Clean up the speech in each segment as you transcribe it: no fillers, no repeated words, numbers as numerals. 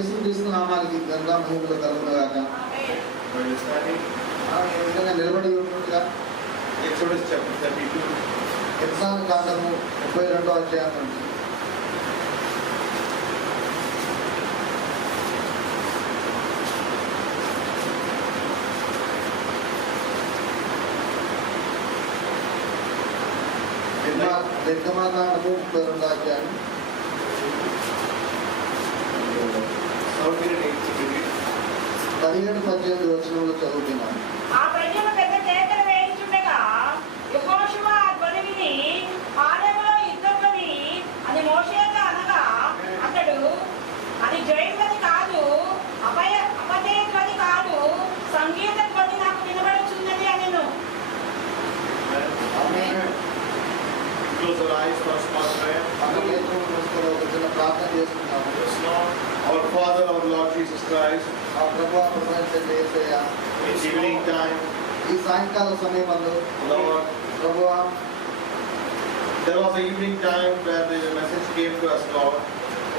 యేసుక్రీస్తు నామానికి ఘనత మహిమలు కలుగునుగాక. ఈ విధంగా నిలబడి ఉన్నట్టుగా Exodus chapter 32. ఎక్సాన్ కాండము 32వ అధ్యాయం నుంచి నిర్గమకాండము 32వ అధ్యాయం 17-18 వచనంలో చదువుతున్నాను. ఆ ప్రజలు పెద్ద కేకలు వేయించుండగా యెహోషువ ఆ ధ్వని విని పాలెములో యుద్ధమని అది మోషేతో అనగా అతడు అది జయధ్వని కాదు, అపజయ ధ్వని కాదు, సంగీత ధ్వని నాకు వినబడుచున్నది అనెను. Close our eyes for a small prayer. ప్రార్థన చేసుకున్నాము. Our Father, our Lord Jesus Christ, ఆ ప్రభువా యేసయ్య, it's evening time. ఈ సాయంకాల సమయమందు Lord, ప్రభువా there was an evening time where the message came to us, Lord.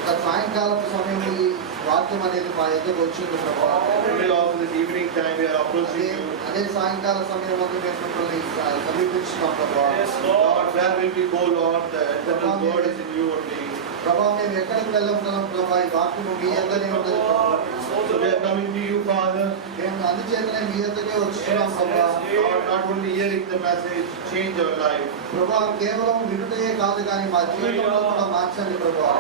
ఒక సాయంకాలపు సమయం ఈ వాక్యం అనేది మా ఎదురు వచ్చింది ప్రభువా. Today also this evening time we are approaching you. అదే సాయంకాల సమయం వద్ద మేము మిమ్మల్ని సమీపించున్నాం ప్రభువా. Lord, where will we go, Lord? The eternal word is in you only. ప్రభా మేము ఎక్కడికి వెళ్ళగలం ప్రభా, ఈ వాక్యము మీ యొద్దనే ఉన్నది ప్రభా. So we are coming to you, Father. మేము అందుచేతనే మీ యొద్దకే వచ్చున్నాం ప్రభా. Lord, not only hearing the message, change our life. ప్రభా కేవలం వినుటయే కాదు కానీ మా జీవితంలో కూడా మార్చండి ప్రభా.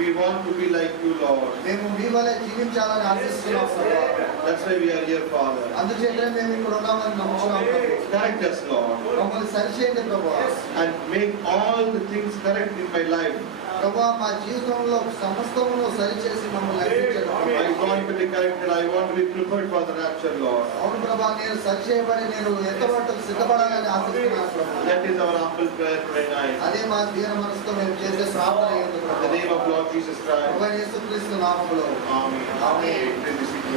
We want to be like you, Lord. మేము మీ వలె జీవించాలని ఆశిస్తున్నాం ప్రభా. That's why we are here, Father. అందుచేతనే మేము ఇక్కడ ఉన్నామని నమ్ముతున్నాం ప్రభా. Correct us, Lord. మమ్మల్ని సరిచేయండి ప్రభా. And make all the things correct in my life. ప్రభా మా జీవితంలో సమస్తమును సరిచేసి మమ్మల్ని నడిపించండి ప్రభా. I want to be corrected. I want to be prepared for the rapture, Lord. అవును ప్రభా, నేను సరిచేయబడి నేను ఎంతవరకు సిద్ధపడాలని ఆశిస్తున్నాను ప్రభా. That is our humble prayer today night. అదే మా దీన మనసుతో మేము చేసే ప్రార్థన అయ్యింది In the ప్రభా. name of Lord Jesus Christ. ప్రభా యేసుక్రీస్తు నామములో Amen. Amen. Please be seated.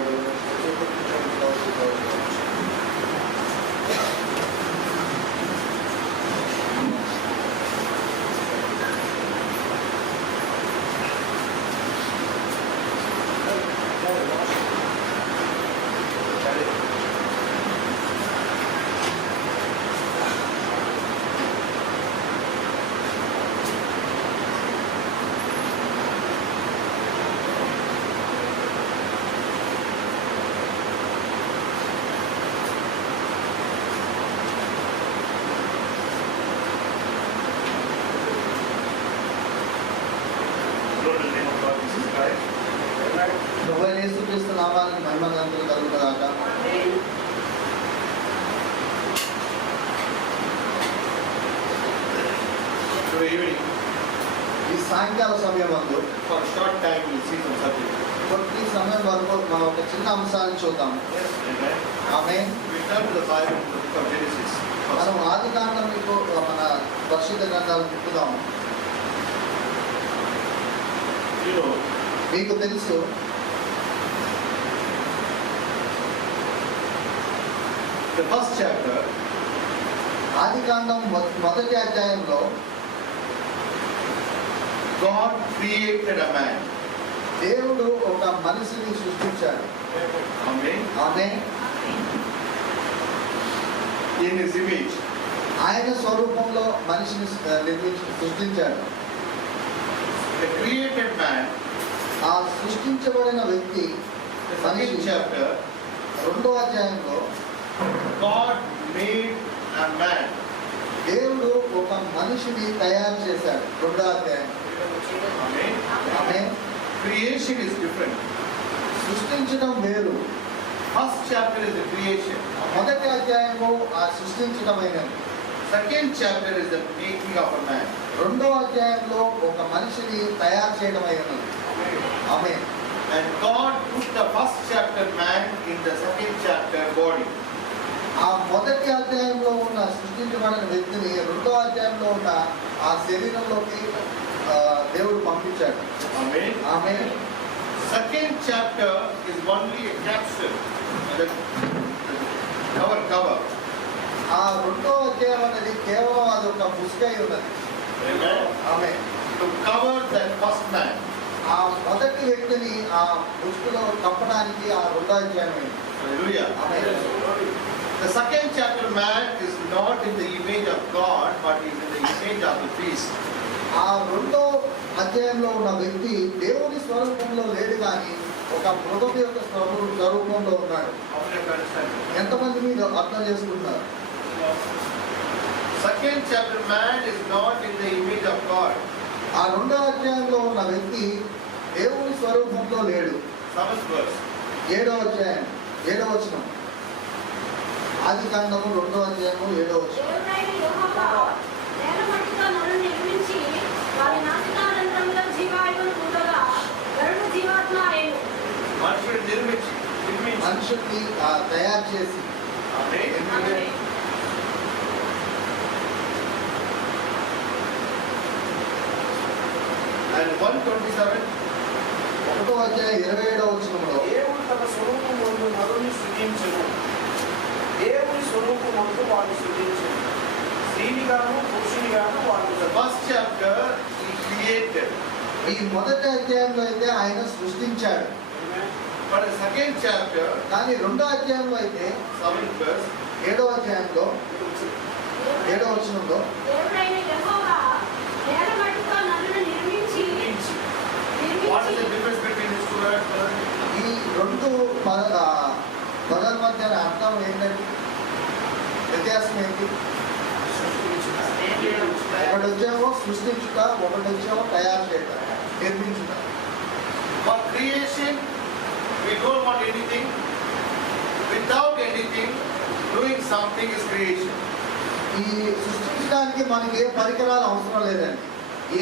Lord, in the name of Lord Jesus Christ. ప్రభా యేసుక్రీస్తు నామానికి మహిమ ఘనతలు కలుగునుగాక. Today evening, ఈ సాయంకాల సమయం నందు for a short time, we will see some subject. కొద్ది సమయం వరకు మనం ఒక చిన్న అంశాన్ని చూద్దాం. Amen. Amen. We turn to the Bible in the book of Genesis. మనం ఆది కాండం మీకు మన పరిశుద్ధ గ్రంథాలు తిప్పుదాం. You know, మీకు తెలుసు the first chapter, ఆది కాండం మొదటి అధ్యాయంలో God created a man. దేవుడు ఒక మనిషిని సృష్టించాడు. Amen. Amen. In his image. ఆయన స్వరూపంలో మనిషిని సృష్టించాడు. The created man, ఆ సృష్టించబడిన వ్యక్తి the second chapter, రెండో అధ్యాయంలో God made a man. దేవుడు ఒక మనిషిని తయారు చేశాడు. రెండో అధ్యాయం. Amen. Amen. Creation is different. సృష్టించడం వేరు. First chapter is the creation. మొదటి అధ్యాయము ఆ సృష్టించడమైనది. Second chapter is the making of a man. రెండో అధ్యాయంలో ఒక మనిషిని తయారు చేయడమైనది. ఆమేన్. And God put the first chapter man in the second chapter body. ఆ మొదటి అధ్యాయంలో ఉన్న సృష్టించబడిన వ్యక్తిని రెండో అధ్యాయంలో ఉన్న ఆ శరీరంలోకి దేవుడు పంపించాడు. Amen. Amen. Second chapter is only a capsule. The cover. ఆ రెండో అధ్యాయం అనేది కేవలం అదొక పుస్తకై ఉన్నది. Amen. Amen. To cover that first man. ఆ మొదటి వ్యక్తిని ఆ దుస్తులు కప్పడానికి ఆ రెండో అధ్యాయం. Hallelujah. Amen. The second chapter, man is not in the image of God, but is in the image of the beast. ఆ రెండో అధ్యాయంలో ఉన్న వ్యక్తి దేవుని స్వరూపంలో లేడు కానీ ఒక మృగం యొక్క స్వరూపంలో ఉన్నాడు. How many of you understand? ఎంతమంది మీరు అర్థం చేసుకుంటున్నారు? Second chapter, man is not in the image of God. ఆ రెండో అధ్యాయంలో ఉన్న వ్యక్తి దేవుని స్వరూపంలో లేడు. 7th verse. 7వ అధ్యాయం 7వ వచనం. ఆది కాండము 2వ అధ్యాయము 7వ వచనం. దేవుడైన యెహోవా నేల మట్టితో నరుని నిర్మించి వారి నాసికారంధ్రములో జీవాయువును ఊదగా గరుడు జీవాత్మ అయ్యెను. మనుషుడు నిర్మించి మనుషుల్ని తయారు చేసి ఆమేన్. ఎందుకంటే And 127. 1వ అధ్యాయం 27వ వచనంలో దేవుడు తన స్వరూపమందు నరుని సృజించెను. దేవుని స్వరూపమందు వాడు సృజించెను. స్త్రీనిగాను పురుషునిగాను వాడు The first chapter, he created. ఈ మొదటి అధ్యాయంలో అయితే ఆయన సృష్టించాడు. But the second chapter, కానీ రెండో అధ్యాయంలో అయితే 7th verse, 7వ అధ్యాయంలో 7వ వచనంలో దేవుడైన యెహోవా నేల మట్టితో నరుని నిర్మించి what is the difference between these two words? ఈ రెండు పదాల మధ్య అర్థం ఏంటంటే వ్యత్యాసం ఏంటి? ఒకటి వచ్చేమో సృష్టించుట, ఒకటి వచ్చేమో తయారు చేయట, నిర్మించుట. For creation, we don't want anything. Without anything, doing something is creation. ఈ సృష్టించడానికి మనకి ఏ పరికరాలు అవసరం లేదండి.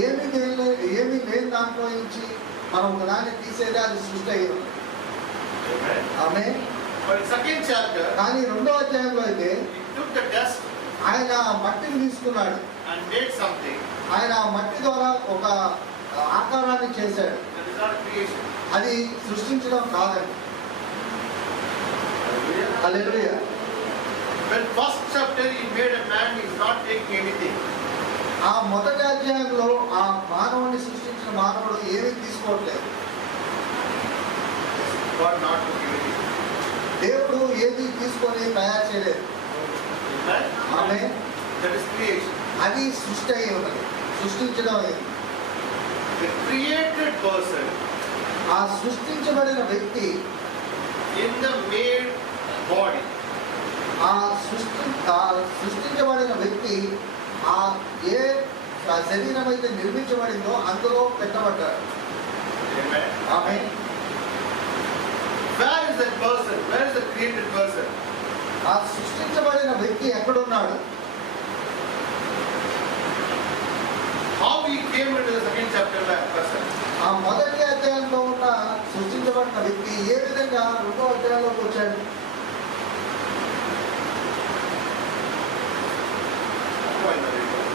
ఏమి లేని దాంట్లో నుంచి మనం ఒకదాన్ని తీసేది అది సృష్టి అయ్యింది. Amen. ఆమె But in second chapter, కానీ రెండో అధ్యాయంలో అయితే he took the dust ఆయన మట్టిని తీసుకున్నాడు. and made something. ఆయన మట్టి ద్వారా ఒక ఆకారాన్ని చేశాడు. That is not creation. అది సృష్టించడం కాదండి. Hallelujah. Hallelujah. When first chapter he made a man, he is not taking anything. ఆ మొదటి అధ్యాయంలో ఆ మానవుని సృష్టించిన మానవుడు ఏమీ తీసుకోవట్లేదు. God not to give anything. దేవుడు ఏది తీసుకొని తయారు చేయలేదు. Amen. ఆమె That is creation. అది సృష్టి అయి ఉన్నది, సృష్టించడం అయింది. The created person ఆ సృష్టించబడిన వ్యక్తి in the made body. ఆ సృష్టించబడిన వ్యక్తి ఆ ఏ శరీరం అయితే నిర్మించబడిందో అందులో పెట్టబడ్డాడు. Amen. ఆమె Where is that person? Where is the created person? ఆ సృష్టించబడిన వ్యక్తి ఎక్కడున్నాడు? How he came into the second chapter person? ఆ మొదటి అధ్యాయంలో ఉన్న సృష్టించబడిన వ్యక్తి ఏ విధంగా రెండో అధ్యాయంలోకి వచ్చాడు?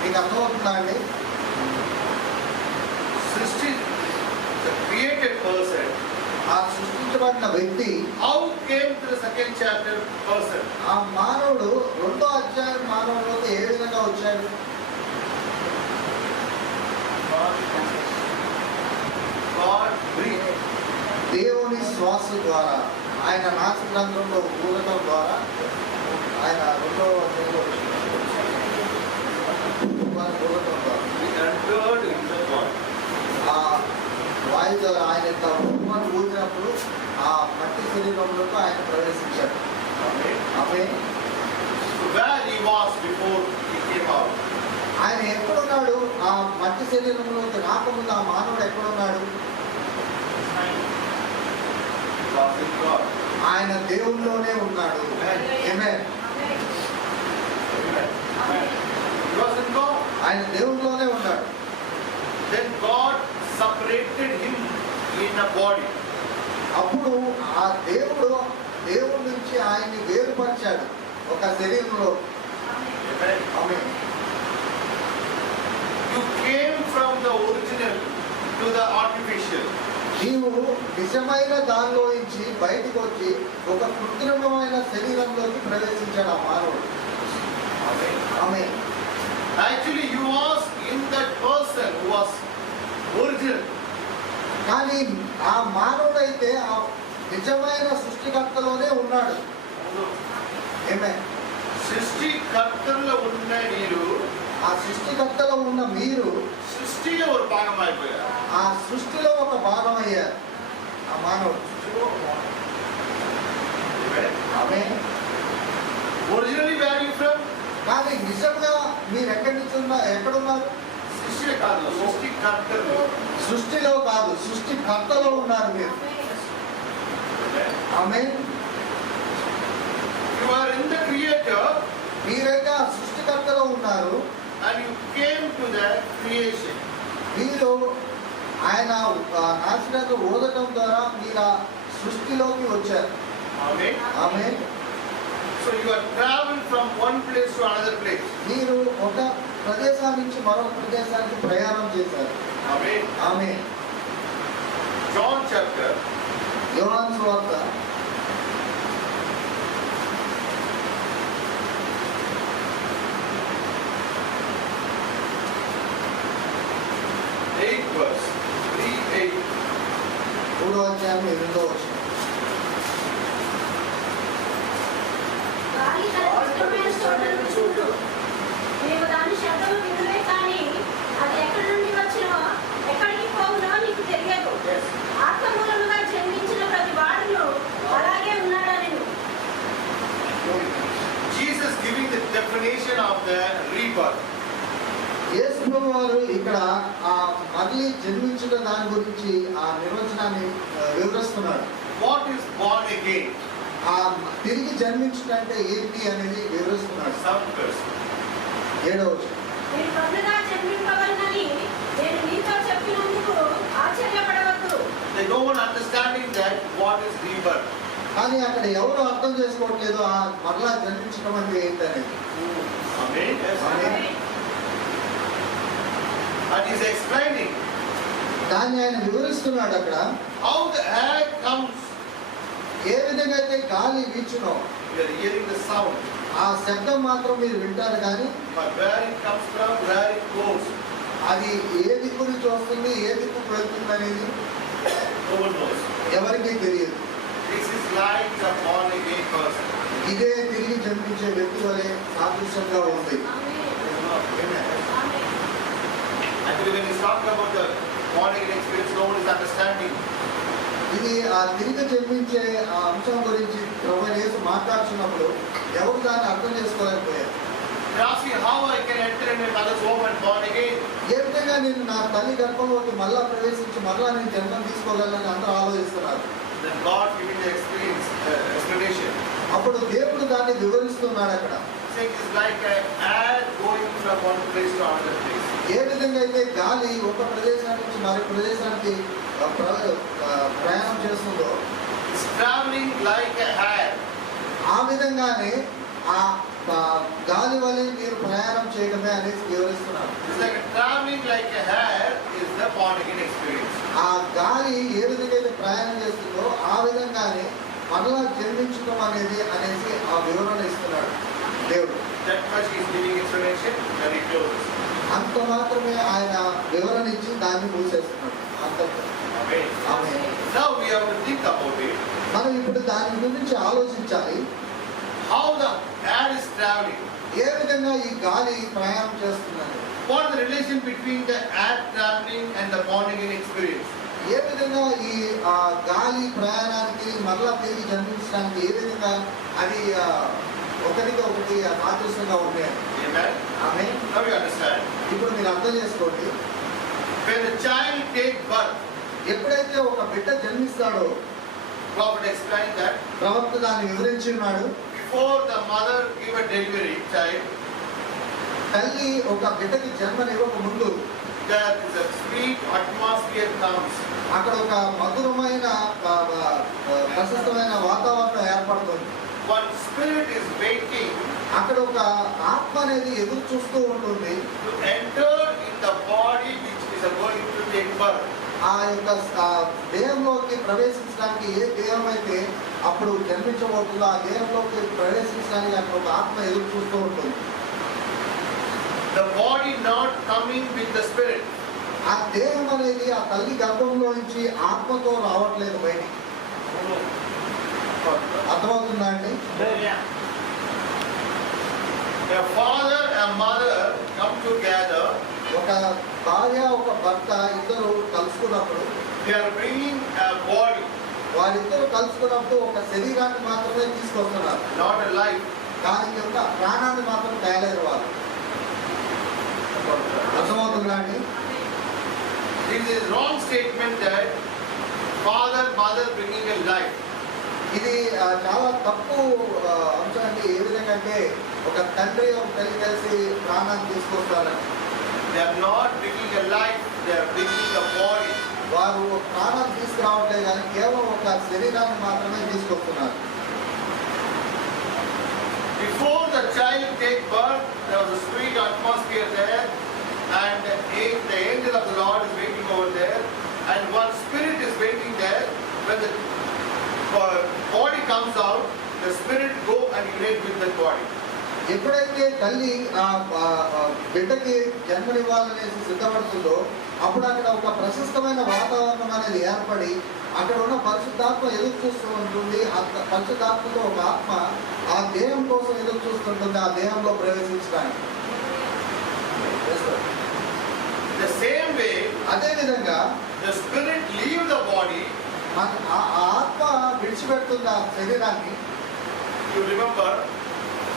మీకు అర్థమవుతుందా అండి? The created person. ఆ సృష్టించబడిన వ్యక్తి How came to the second chapter person? ఆ మానవుడు రెండో అధ్యాయం మానవులోకి ఏ విధంగా వచ్చాడు? God breathed. దేవుని శ్వాస ద్వారా, ఆయన నాసికారంధ్రంలో ఊదటం ద్వారా ఆయన రెండో అధ్యాయంలో ఊదటం ద్వారా He entered in the body. ఆ వాయు ద్వారా ఆయన ఉమ్మని ఊదినప్పుడు ఆ మట్టి శరీరంలోకి ఆయన ప్రవేశించాడు. Amen. ఆమె So where he was before he came out? ఆయన ఎక్కడున్నాడు? ఆ మట్టి శరీరంలోకి రాకముందు ఆ మానవుడు ఎక్కడున్నాడు? He was in God. ఆయన దేవుల్లోనే ఉన్నాడు. ఆమేన్. Amen. He was in God. ఆయన దేవుల్లోనే ఉన్నాడు. Then God separated him in a body. అప్పుడు ఆ దేవుడి నుంచి ఆయన్ని వేరుపరిచాడు ఒక శరీరంలో. Amen. Amen. You came from the original to the artificial. నీవు నిజమైన దానిలో నుంచి బయటకు వచ్చి ఒక కృత్రిమమైన శరీరంలోకి ప్రవేశించాడు ఆ మానవుడు. Amen. Amen. Actually, you was in that person who was original. కానీ ఆ మానవుడైతే ఆ నిజమైన సృష్టికర్తలోనే ఉన్నాడు. ఏమే సృష్టికర్తలో ఉన్న నీరు ఆ సృష్టికర్తలో ఉన్న మీరు సృష్టిలో ఒక భాగం అయిపోయారు. ఆ సృష్టిలో ఒక భాగం అయ్యారు. ఆ మానవుడు. ఆమె ఒరిజినల్లీ వేర్ యు ఫ్రమ్? కానీ నిజంగా మీరు ఎక్కడున్నారు? సృష్టి కాదు, సృష్టికర్తలు. సృష్టిలో కాదు, సృష్టికర్తలో ఉన్నారు మీరు. ఆమె you are in the creator మీరైతే ఆ సృష్టికర్తలో ఉన్నారు. and you came to the creation. మీరు ఆయన నాశనంగా ఓదటం ద్వారా మీరు ఆ సృష్టిలోకి వచ్చారు. Amen. ఆమె So you are traveling from one place to another place. మీరు ఒక ప్రదేశం నుంచి మరొక ప్రదేశానికి ప్రయాణం చేశారు. Amen. ఆమె John chapter యోహాను సువార్త 8 verse 3:8. 3వ అధ్యాయం 8వ వచనం. గాలి తన ఇష్టమైన చోటను చూడు. నీవు దాని శబ్దము వినులే కానీ అది ఎక్కడి నుండి వచ్చినో ఎక్కడికి పోవునో నీకు తెలియదు. ఆత్మ మూలముగా జన్మించిన ప్రతి వాడును అలాగే ఉన్నాడని. Jesus giving the definition of the rebirth. యేసు వారు ఇక్కడ ఆ మళ్ళీ జన్మించిన దాని గురించి ఆ నిర్వచనాన్ని వివరిస్తున్నారు. What is born again? ఆ తిరిగి జన్మించడం అంటే ఏంటి అనేది వివరిస్తున్నాడు. 7th verse. 7వ వచనం. మీరు కొత్తగా జన్మింపవలనని నేను నీతో చెప్పినందుకు ఆశ్చర్యపడవద్దు. They no one understanding that what is rebirth. కానీ అక్కడ ఎవరు అర్థం చేసుకోవట్లేదు ఆ మరలా జన్మించడం అంటే ఏంటనేది. Amen. Amen. And he's explaining దాన్ని ఆయన వివరిస్తున్నాడు అక్కడ. how the air comes. ఏ విధంగా అయితే గాలి వీచునో We are hearing the sound, ఆ శబ్దం మాత్రం మీరు వింటారు కానీ but where it comes from, where it goes, అది ఏ దిక్కు నుంచి వస్తుంది, ఏ దిక్కుకు వెళ్తుంది అనేది no one knows. ఎవరికీ తెలియదు. This is like a born again person. ఇదే తిరిగి జన్మించే వ్యక్తి వలె సాదృశ్యంగా ఉంది. Actually, when he's talking about the born again experience, no one is understanding. ఇది ఆ తిరిగి జన్మించే ఆ అంశం గురించి ప్రభువైన యేసు మాట్లాడుతున్నప్పుడు ఎవరు దాన్ని అర్థం చేసుకోలేకపోయారు. They're asking how I can enter in my mother's womb and born again. ఏ విధంగా నేను నా తల్లి గర్భంలోకి మళ్ళా ప్రవేశించి మళ్ళా నేను జన్మం తీసుకోగలనని అందరూ ఆలోచిస్తున్నారు. Then God giving the experience, explanation. అప్పుడు దేవుడు దాన్ని వివరిస్తున్నాడు అక్కడ. Saying it's like an air going from one place to another place. ఏ విధంగా అయితే గాలి ఒక ప్రదేశానికి నుంచి మరొక ప్రదేశానికి ప్రయాణం చేస్తుందో It's traveling like a air. ఆ విధంగానే ఆ గాలి వలె మీరు ప్రయాణం చేయడమే అనేసి వివరిస్తున్నారు. It's like traveling like a air is the born again experience. ఆ గాలి ఏ విధంగా అయితే ప్రయాణం చేస్తుందో ఆ విధంగానే మరలా జన్మించడం అనేది అనేసి ఆ వివరణ ఇస్తున్నాడు దేవుడు. That much is giving explanation, then he closes. అంత మాత్రమే ఆయన వివరణ ఇచ్చి దాన్ని మూసేస్తున్నాడు. అంత Amen. ఆమె Now we have to think about it. మనం ఇప్పుడు దాని గురించి ఆలోచించాలి. How the air is traveling. ఏ విధంగా ఈ గాలి ప్రయాణం చేస్తున్నది. What is the relation between the air traveling and the born again experience? ఏ విధంగా ఈ గాలి ప్రయాణానికి మరలా తిరిగి జన్మించడానికి ఏ విధంగా అది ఒకటిగా ఒకటి సాదృశ్యంగా ఉన్నాయి. Amen. ఆమె Now you understand. ఇప్పుడు మీరు అర్థం చేసుకోండి. When a child takes birth, ఎప్పుడైతే ఒక బిడ్డ జన్మిస్తాడో prophet explained that ప్రవక్త దాన్ని వివరించి ఉన్నాడు. before the mother give a delivery child, తల్లి ఒక బిడ్డకి జన్మనివ్వక ముందు there is a sweet atmosphere comes. అక్కడ ఒక మధురమైన ప్రశస్తమైన వాతావరణం ఏర్పడుతుంది. One spirit is waiting అక్కడ ఒక ఆత్మ అనేది ఎదురు చూస్తూ ఉంటుంది to enter in the body which is going to take birth. ఆ యొక్క దేహంలోకి ప్రవేశించడానికి ఏ దేహం అయితే అప్పుడు జన్మించబోతుందో ఆ దేహంలోకి ప్రవేశించడానికి అక్కడ ఒక ఆత్మ ఎదురు చూస్తూ ఉంటుంది. The body not coming with the spirit. ఆ దేహం అనేది ఆ తల్లి గర్భంలో నుంచి ఆత్మతో రావట్లేదు బయటికి. అర్థమవుతుందా అండి? A father and mother come together, ఒక భార్య ఒక భర్త ఇద్దరు కలుసుకున్నప్పుడు they are bringing a body, వారిద్దరు కలుసుకున్నప్పుడు ఒక శరీరాన్ని మాత్రమే తీసుకొస్తున్నారు, not a life. దానికి యొక్క ప్రాణాన్ని మాత్రం తేలేరు వారు. అర్థమవుతుందా అండి? This is wrong statement that father, mother bringing a life. ఇది చాలా తప్పు అంశం అండి. ఏ విధంగా అంటే ఒక తండ్రి ఒక తల్లి కలిసి ప్రాణాన్ని తీసుకొస్తారని. They are not bringing a life, they are bringing a body. వారు ప్రాణాన్ని తీసుకురావట్లేదు కానీ కేవలం ఒక శరీరాన్ని మాత్రమే తీసుకొస్తున్నారు. Before the child take birth, there was a sweet atmosphere there, and the angel of the Lord is waiting over there, and one spirit is waiting there. When the body comes out, the spirit go and unite with that body. ఎప్పుడైతే తల్లి బిడ్డకి జన్మనివ్వాలనేసి సిద్ధపడుతుందో అప్పుడు అక్కడ ఒక ప్రశస్తమైన వాతావరణం అనేది ఏర్పడి అక్కడ ఉన్న పరిశుద్ధాత్మ ఎదురు చూస్తూ ఉంటుంది. పరిశుద్ధాత్మతో ఒక ఆత్మ ఆ దేహం కోసం ఎదురు చూస్తుంటుంది, ఆ దేహంలో ప్రవేశించడానికి. The same way, అదే విధంగా the spirit leave the body. ఆ ఆత్మ విడిచిపెడుతుంది ఆ శరీరాన్ని. You remember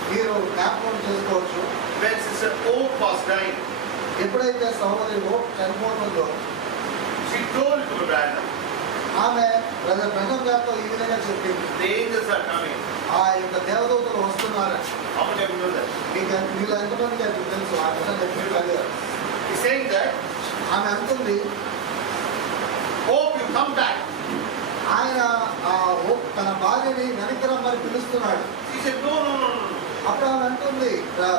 మీరు జ్ఞాపకం చేసుకోవచ్చు, when Sister Oak was dying, ఎప్పుడైతే సహోదరి ఓ చనిపోతుందో she told to Brandon, ఆమె బ్రదర్ బ్రహ్మ గారితో ఈ విధంగా చెప్పింది, the angels are coming. ఆ యొక్క దేవదూతలు వస్తున్నారని. How many of you know that? మీకు వీళ్ళు ఎంతమందికి అది తెలుసు? ఆ విధంగా చెప్పింది. He's saying that, ఆమె అంటుంది, hope you come back. ఆయన తన భార్యని వెనక్కి రమ్మని పిలుస్తున్నాడు. She said, no, no, no, no. అప్పుడు ఆమె అంటుంది,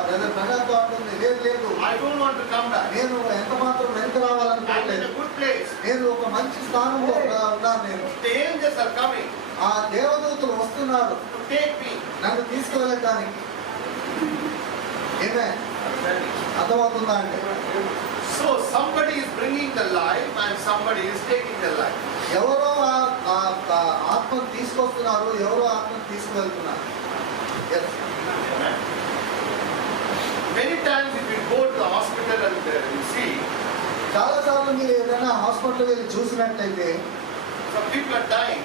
బ్రదర్ బ్రహ్మతో అంటుంది, లేదు లేదు, I don't want to come back. నేను ఎంత మాత్రం వెనక్కి I'm in రావాలనుకోలేదు, a good place. నేను ఒక మంచి స్థానంలో ఉన్నాను. నేను The angels are coming ఆ దేవదూతలు వస్తున్నారు to take me. నన్ను తీసుకువెళ్ళటానికి. ఏమే అర్థమవుతుందా అంటే? So somebody is bringing the life and somebody is taking the life. ఎవరో ఆ ఆత్మను తీసుకొస్తున్నారు, ఎవరో ఆత్మను తీసుకువెళ్తున్నారు. Yes. Many times if you go to the hospital and you see, చాలాసార్లు మీరు ఏదైనా హాస్పిటల్ వెళ్ళి చూసినట్లయితే some people are dying.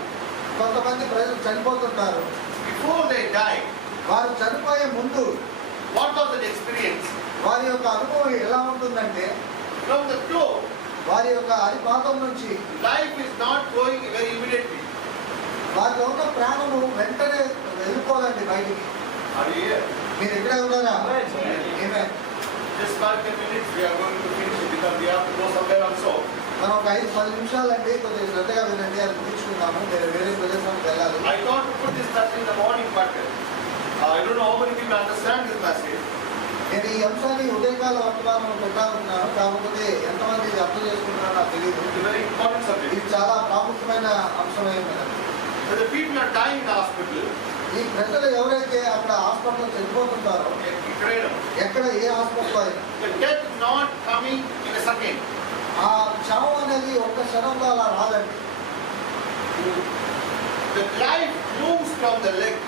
కొంతమంది ప్రజలు చనిపోతుంటారు. Before they die, వారు చనిపోయే ముందు what was the experience? వారి యొక్క అనుభవం ఎలా ఉంటుందంటే, From the floor, వారి యొక్క అరిపాదం నుంచి life is not going very immediately. వారిలో ఉన్న ప్రాణము వెంటనే వెళ్ళిపోదండి బయటికి. Are you here? మీరు ఎక్కడే ఉన్నారా? ఏమే Just 5 minutes we are going to finish it because we have to go somewhere also. మనం ఒక 5-10 నిమిషాలండి, కొద్దిగా శ్రద్ధగా వినండి, అది ముగించుకుందాము. మీరు వేరే ప్రదేశానికి వెళ్ళాలి. I thought to put this message in the morning, but I don't know how many people understand this message. నేను ఈ అంశాన్ని ఉదయకాల వర్తమానం పెట్టాలనుకున్నాను, కాకపోతే ఎంతమంది ఇది అర్థం చేసుకుంటున్నారో నాకు తెలియదు. It's a very important subject. ఇది చాలా ప్రాముఖ్యమైన అంశమైనది. When the people are dying in the hospital, ఈ ప్రజలు ఎవరైతే అక్కడ హాస్పిటల్లో చనిపోతుంటారో, ఎక్కడ ఏ హాస్పిటల్ అయినా the death not coming in a second. ఆ చావు అనేది ఒక్క క్షణంలో అలా రాదండి. The life moves from the leg.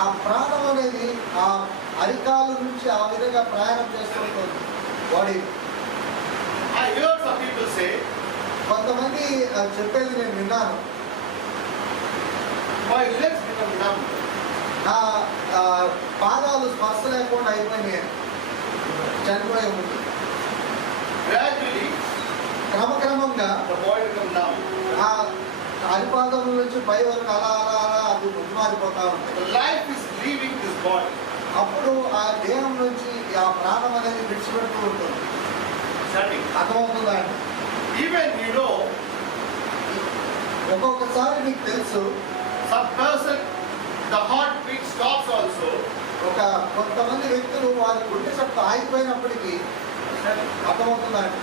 ఆ ప్రాణం అనేది ఆ అరికాలు నుంచి ఆ విధంగా ప్రయాణం చేస్తుంటుంది body. I heard some people say, కొంతమంది చెప్పేది నేను విన్నాను, my legs become numb. నా పాదాలు స్పర్శ లేకుండా అయిపోయినాయి చనిపోయే ముందు. Gradually, క్రమక్రమంగా the body becomes numb. ఆ అరిపాదం నుంచి పై వరకు అలా అలా అలా అది మారిపోతా ఉంటాయి. The life is leaving this body. అప్పుడు ఆ దేహం నుంచి ఆ ప్రాణం అనేది విడిచిపెడుతూ ఉంటుంది. Standing. అర్థమవుతుందా అండి? Even you know, ఒక్కొక్కసారి మీకు తెలుసు, some person, the heartbeat stops also. కొంతమంది వ్యక్తులు వారి గుండె చప్పుడు ఆగిపోయినప్పటికీ, అర్థమవుతుందా అండి?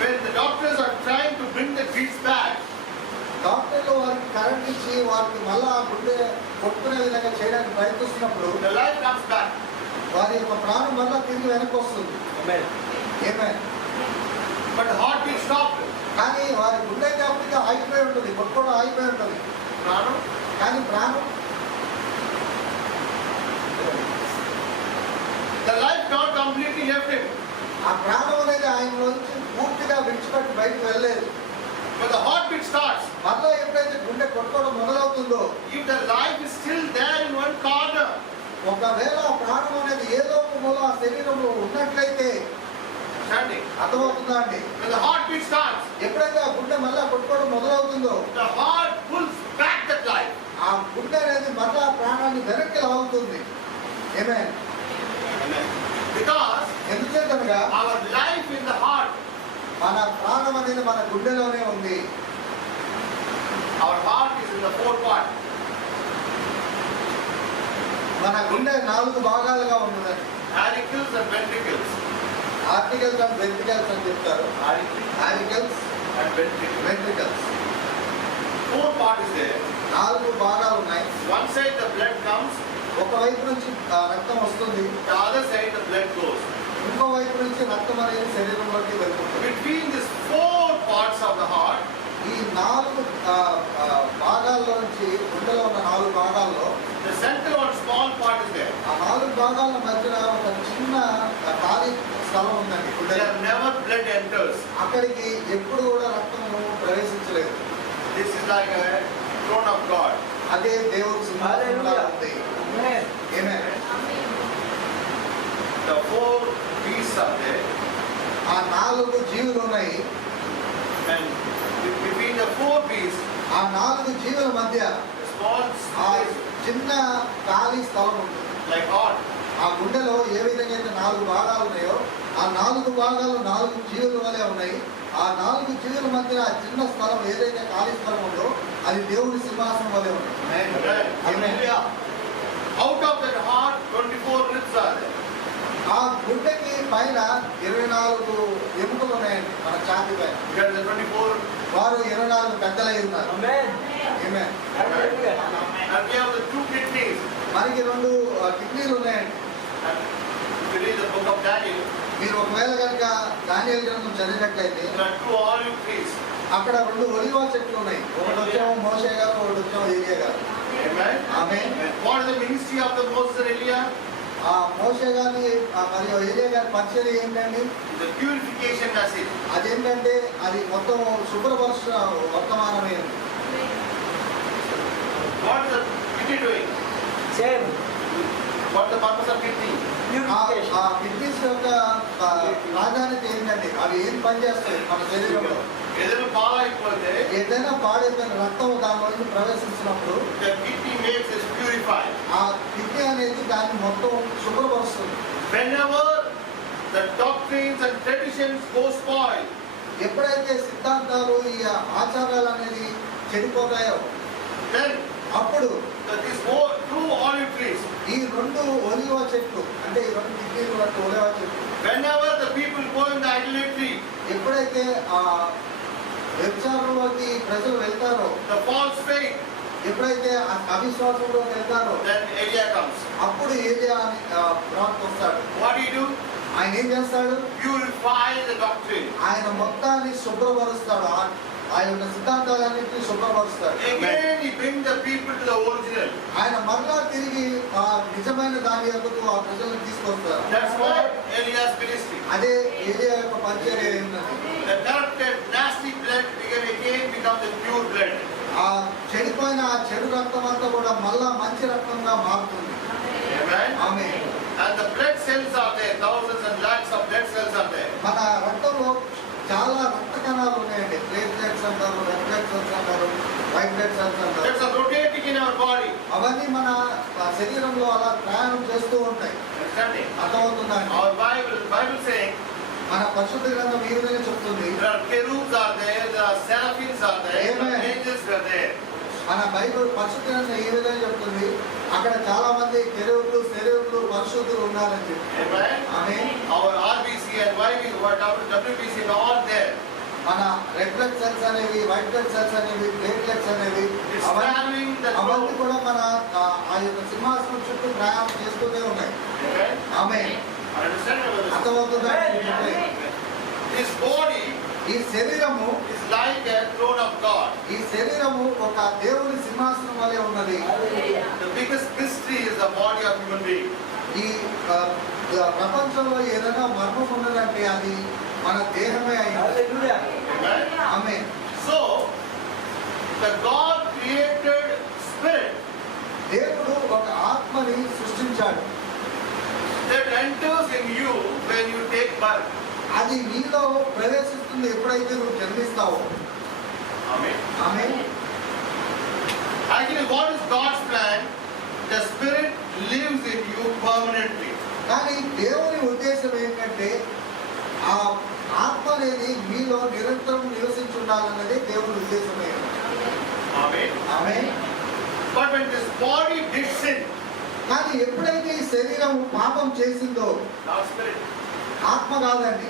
When the doctors are trying to bring the beats back, డాక్టర్లు వారికి కరెంట్ ఇచ్చి వారికి మళ్ళా గుండె కొట్టుకునే విధంగా చేయడానికి ప్రయత్నిస్తున్నప్పుడు the life comes back. వారి యొక్క ప్రాణం మళ్ళా తిరిగి వెనక్కి వస్తుంది. ఏమే But the heartbeat stopped. కానీ వారి గుండె అప్పటికి ఆగిపోయి ఉంటుంది, కొట్టుకోవడం ఆగిపోయి ఉంటుంది. Prana, కానీ ప్రాణం totally left him. ఆ ప్రాణం అనేది ఆయనలోంచి పూర్తిగా విడిచిపెట్టి బయటకు వెళ్ళలేదు. When the heartbeat starts, మళ్ళీ ఎప్పుడైతే గుండె కొట్టుకోవడం మొదలవుతుందో, if the life is still there in one corner, ఒకవేళ ఆ ప్రాణం అనేది ఏదో ఒక మూల ఆ శరీరంలో ఉన్నట్లయితే, standing, అర్థమవుతుందా అండి? when the heartbeat starts, ఎప్పుడైతే ఆ గుండె మళ్ళీ కొట్టుకోవడం మొదలవుతుందో, the heart pulls back that life. ఆ గుండె అనేది మళ్ళీ ఆ ప్రాణాన్ని వెనక్కి లాగుతుంది. ఆమేన్. Because ఎందుచేతనగా our life in the heart, మన ప్రాణం అనేది మన గుండెలోనే ఉంది. our heart is in the fourth part. మన గుండె 4 భాగాలుగా ఉన్నదండి. Auricles and ventricles. Articles and ventricles అని చెప్తారు. Articles And ventricles. Ventricles Fourth part is there. 4 భాగాలు ఉన్నాయి. One side the blood comes, ఒక వైపు నుంచి రక్తం వస్తుంది, the other side the blood goes. ఇంకో వైపు నుంచి రక్తం అనేది శరీరంలోకి వెళ్తుంది. Between these four parts of the heart, ఈ 4 భాగాల్లో నుంచి గుండెలో ఉన్న 4 భాగాల్లో the center one small part is there. ఆ 4 భాగాల మధ్యన ఒక చిన్న ఖాళీ స్థలం ఉందండి గుండెలో. There never blood enters. అక్కడికి ఎప్పుడు కూడా రక్తము ప్రవేశించలేదు. This is like a throne of God. అదే దేవుడి సింహాసనంలా ఉంది. ఆమేన్. The four beasts are there, ఆ 4 జీవులు ఉన్నాయి. and between the four beasts, ఆ 4 జీవుల మధ్య a small ఆ space చిన్న ఖాళీ స్థలం ఉంది. like heart. ఆ గుండెలో ఏ విధంగా అయితే 4 భాగాలు ఉన్నాయో, ఆ 4 భాగాలు 4 జీవుల వలె ఉన్నాయి. ఆ 4 జీవుల మధ్య ఆ చిన్న స్థలం ఏదైతే ఖాళీ స్థలం ఉందో అది దేవుడి సింహాసనం వలె ఉంది. ఆమేన్. Out of that heart, 24 ribs are there. ఆ గుండెకి పైన 24 ఎముకలు ఉన్నాయండి మన ఛాతీ పైన. There are the 24, వారు 24 పెద్దలై ఉన్నారు. ఆమేన్. and we have the 2 kidneys. మనకి 2 కిడ్నీలు ఉన్నాయండి. And if you read the book of Daniel, మీరు ఒకవేళ కనుక దానియేలు గ్రంథం చదివినట్లయితే there are 2 olive trees. అక్కడ 2 ఒలీవ చెట్లు ఉన్నాయి. ఒకటి వచ్చేమో మోషే గారు, ఒకటి వచ్చేమో ఏలియా గారు. Amen. Amen. What is the ministry of the Moses and Elijah? ఆ మోషే గారిని మరియు ఏలియా గారి పరిచర్య ఏంటండి? The purification message. అదేంటంటే అది మొత్తం శుభ్రపరుష వర్తమానమైంది. What is the kidney doing? Same What is the purpose of kidney? ఆ కిడ్నీస్ యొక్క ప్రాధాన్యత ఏంటండి? అవి ఏం పనిచేస్తాయి మన శరీరంలో? ఏదైనా పాలైపోతే ఏదైనా పాడైపోయిన రక్తం దానిలో ప్రవేశించినప్పుడు the kidney makes it purified. ఆ కిడ్నీ అనేది దాన్ని మొత్తం శుభ్రపరుస్తుంది. Whenever the doctrines and traditions go spoiled, ఎప్పుడైతే సిద్ధాంతాలు ఈ ఆచారాలు అనేది చెడిపోతాయో then అప్పుడు these 2 olive trees, ఈ 2 ఒలివ చెట్లు అంటే ఈ 2 కిడ్నీలు ఉన్న ఒలివ చెట్లు whenever the people go in the idolatry, ఎప్పుడైతే ఆ వ్యభిచారంలోకి ప్రజలు వెళ్తారో, the false faith, ఎప్పుడైతే అవిశ్వాసంలోకి వెళ్తారో then Elijah comes. అప్పుడు ఏలియా అని ప్రవక్త వస్తాడు. What do you do? ఆయన ఏం చేస్తాడు? Purify the doctrine. ఆయన మొత్తాన్ని శుభ్రపరుస్తాడు. ఆ యొక్క సిద్ధాంతాలన్నింటినీ శుభ్రపరుస్తాడు. Again he brings the people to the original. ఆయన మరలా తిరిగి ఆ నిజమైన దాని యొక్కకు ఆ ప్రజలను తీసుకొస్తారు. That's what Elias ministry. అదే ఏలియా యొక్క పరిచర్య ఏంటంటే The corrupted, nasty blood become the pure blood. ఆ చెడిపోయిన ఆ చెడు రక్తం అంతా కూడా మళ్ళా మంచి రక్తంగా మారుతుంది. Amen. Amen. And the blood cells are there, thousands and lakhs of blood cells are there. మన రక్తంలో చాలా రక్త కణాలు ఉన్నాయండి. ప్లేట్లెట్స్ అంటారు, రెడ్ బ్లడ్ సెల్స్ అంటారు, వైట్ బ్లడ్ సెల్స్ అంటారు. That's are rotating in our body. అవన్నీ మన శరీరంలో అలా ప్రయాణం చేస్తూ ఉంటాయి. Understanding? అర్థమవుతుందా? Our Bible saying మన పరిశుద్ధ గ్రంథం ఈ విధంగా చెప్తుంది. there are cherubs are there, there are seraphims are there, there are Amen. angels are there. మన బైబిల్ పరిశుద్ధ గ్రంథం ఈ విధంగా చెప్తుంది. అక్కడ చాలా మంది కెరూబులు, సెరూబులు, పరిశుద్ధులు ఉన్నారని చెప్పి. Amen. Amen. Our RBC and YBC, WBC are all there. మన రెడ్ బ్లడ్ సెల్స్ అనేవి, వైట్ బ్లడ్ సెల్స్ అనేవి, ప్లేట్లెట్స్ అనేవి It's traveling the అవన్నీ globe. కూడా మన ఆ యొక్క సింహాసనం చుట్టూ ప్రయాణం చేస్తూనే ఉన్నాయి. Amen. Amen. Understand about this? అర్థమవుతుందా? This body ఈ శరీరము is like a throne of God. ఈ శరీరము ఒక దేవుని సింహాసనం వలె ఉన్నది. The biggest mystery is the body of human being. ఈ ప్రపంచంలో ఏదైనా మర్మం ఉన్నదంటే అది మన దేహమే అయింది. హల్లెలూయా. Amen. ఆమె So, the God created spirit దేవుడు ఒక ఆత్మని సృష్టించాడు. that enters in you when you take birth. అది నీలో ప్రవేశిస్తుంది ఎప్పుడైతే నువ్వు జన్మిస్తావో. Amen. ఆమె Actually, what is God's plan? The spirit lives in you permanently. కానీ దేవుని ఉద్దేశం ఏంటంటే ఆ ఆత్మ అనేది మీలో నిరంతరం నివసించి ఉండాలన్నది దేవుని ఉద్దేశమే. Amen. ఆమె But when this body did sin, కానీ ఎప్పుడైతే ఈ శరీరం పాపం చేసిందో, now spirit, ఆత్మ కాదండి,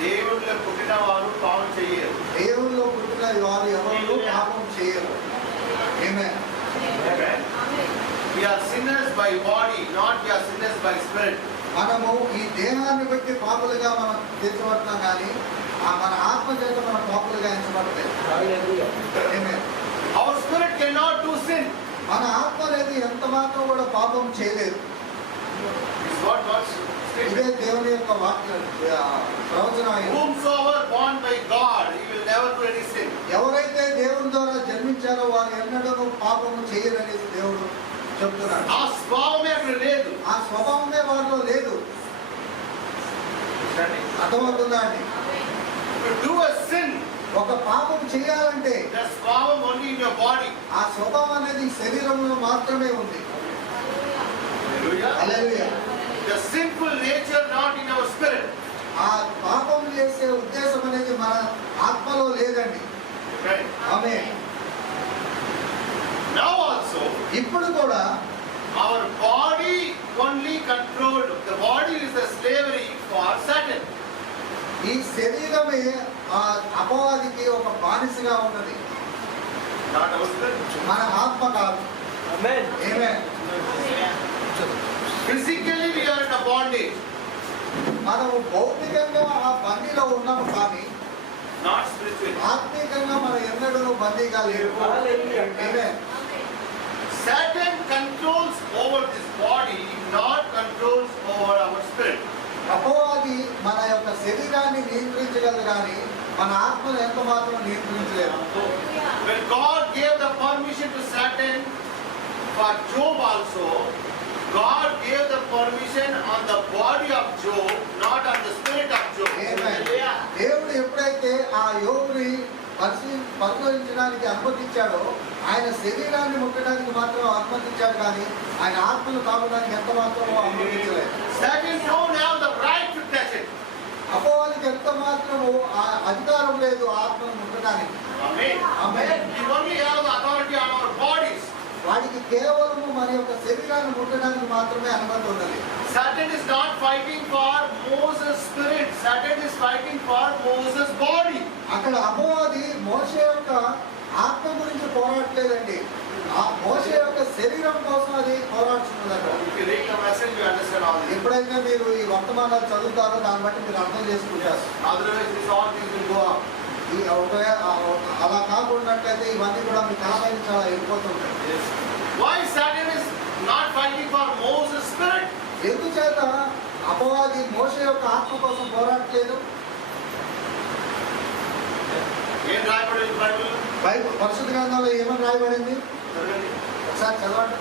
దేవుళ్ళ పుట్టిన వారు పాపం చెయ్యరు. దేవుల్లో పుట్టిన వారు ఎవరు పాపం చేయరు. ఆమేన్. Amen. We are sinners by body, not we are sinners by spirit. మనము ఈ దేహాన్ని బట్టి పాపులుగా మనం తీర్చబడుతున్నాం కానీ మన ఆత్మ చేత మనం పాపులుగా ఎంచబడలేదు. హల్లెలూయా. ఆమేన్. Our spirit cannot do sin. మన ఆత్మ అనేది ఎంత మాత్రం కూడా పాపం చేయలేదు. This is what God ఇదే stated. దేవుని యొక్క వాక్య ప్రవచనం అయింది. Whomsoever born by God, he will never do any sin. ఎవరైతే దేవుని ద్వారా జన్మించారో వారు ఎన్నడూ పాపము చేయరనేసి దేవుడు చెప్తున్నాడు. ఆ స్వభావమే అక్కడ లేదు. ఆ స్వభావమే వారిలో లేదు. అర్థమవుతుందా అండి? To do a sin, ఒక పాపం చేయాలంటే the స్వభావం only in your body. ఆ స్వభావం అనేది శరీరంలో మాత్రమే ఉంది. Hallelujah. Hallelujah. The sinful nature not in our spirit. ఆ పాపం చేసే ఉద్దేశం అనేది మన ఆత్మలో లేదండి. Right. ఆమేన్. Now also, ఇప్పుడు కూడా our body only controlled. The body is the slavery for Satan. ఈ శరీరమే ఆ అపవాదికి ఒక బానిసగా ఉన్నది. Not our spirit. మన ఆత్మ కాదు. ఆమేన్. ఆమేన్. Physically we are in a bondage, మనము భౌతికంగా ఆ బందీలో ఉన్నాము కానీ not spiritually. ఆత్మీయంగా మన ఎన్నడూ బందీగా లేవు. హల్లెలూయా. ఆమేన్. Satan controls over this body, not controls over our spirit. అపవాది మన యొక్క శరీరాన్ని నియంత్రించగలదు కానీ మన ఆత్మను ఎంత మాత్రం నియంత్రించలేదు. When God gave the permission to Satan for Job also, God gave the permission on the body of Job, not on the spirit of Job. ఆమేన్. దేవుడు ఎప్పుడైతే ఆ యోగుని పరిశోధించడానికి అనుమతించాడో ఆయన శరీరాన్ని ముట్టడానికి మాత్రం అనుమతించాడు కానీ ఆయన ఆత్మను తాగడానికి ఎంత మాత్రం అనుమతించలేదు. Satan don't have the right to touch it. అపవాదికి ఎంత మాత్రము ఆ అధికారం లేదు ఆత్మను ముట్టడానికి. Amen. Amen. He only has the authority on our bodies. వాడికి కేవలము మన యొక్క శరీరాన్ని ముట్టడానికి మాత్రమే అనుమతి ఉన్నది. Satan is not fighting for Moses' spirit. Satan is fighting for Moses' body. అక్కడ అపవాది మోషే యొక్క ఆత్మ గురించి పోరాడలేదండి, ఆ మోషే యొక్క శరీరం కోసం అది పోరాడుతున్నదట. If you read the message, you understand all this. ఎప్పుడైతే మీరు ఈ వర్తమానాలు చదువుతారో దాన్ని బట్టి మీరు అర్థం చేసుకుంటారు. Otherwise, this all things will go up. ఈ అలా కాకుండాట్లయితే ఇవన్నీ కూడా మీ తలపైన చాలా వెళ్ళిపోతుంటాయి. Why Satan is not fighting for Moses' spirit? ఎందుచేత అపవాది మోషే యొక్క ఆత్మ కోసం పోరాడలేదు? ఏం రాయబడింది బైబిల్? బైబిల్ పరిశుద్ధ గ్రంథంలో ఏమని రాయబడింది చదవండి. ఒకసారి చదవండి.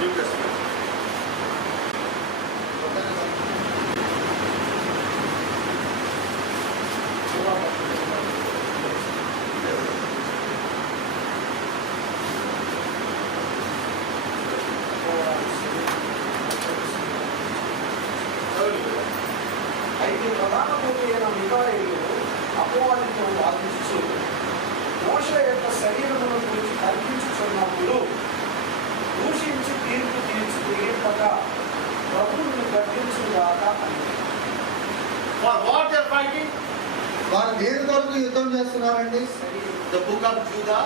New Testament. అయితే ప్రధాన పోటీ అయిన మిఖాయేలు అపవాదితో వాదించు మోషే యొక్క శరీరమును గురించి కల్పించుచున్నప్పుడు దూషించి తీర్పు తీర్చక ప్రభువును గర్జించుగాక అని. For what they are fighting? వారు దేని కొరకు యుద్ధం చేస్తున్నారండి? The book of Judah.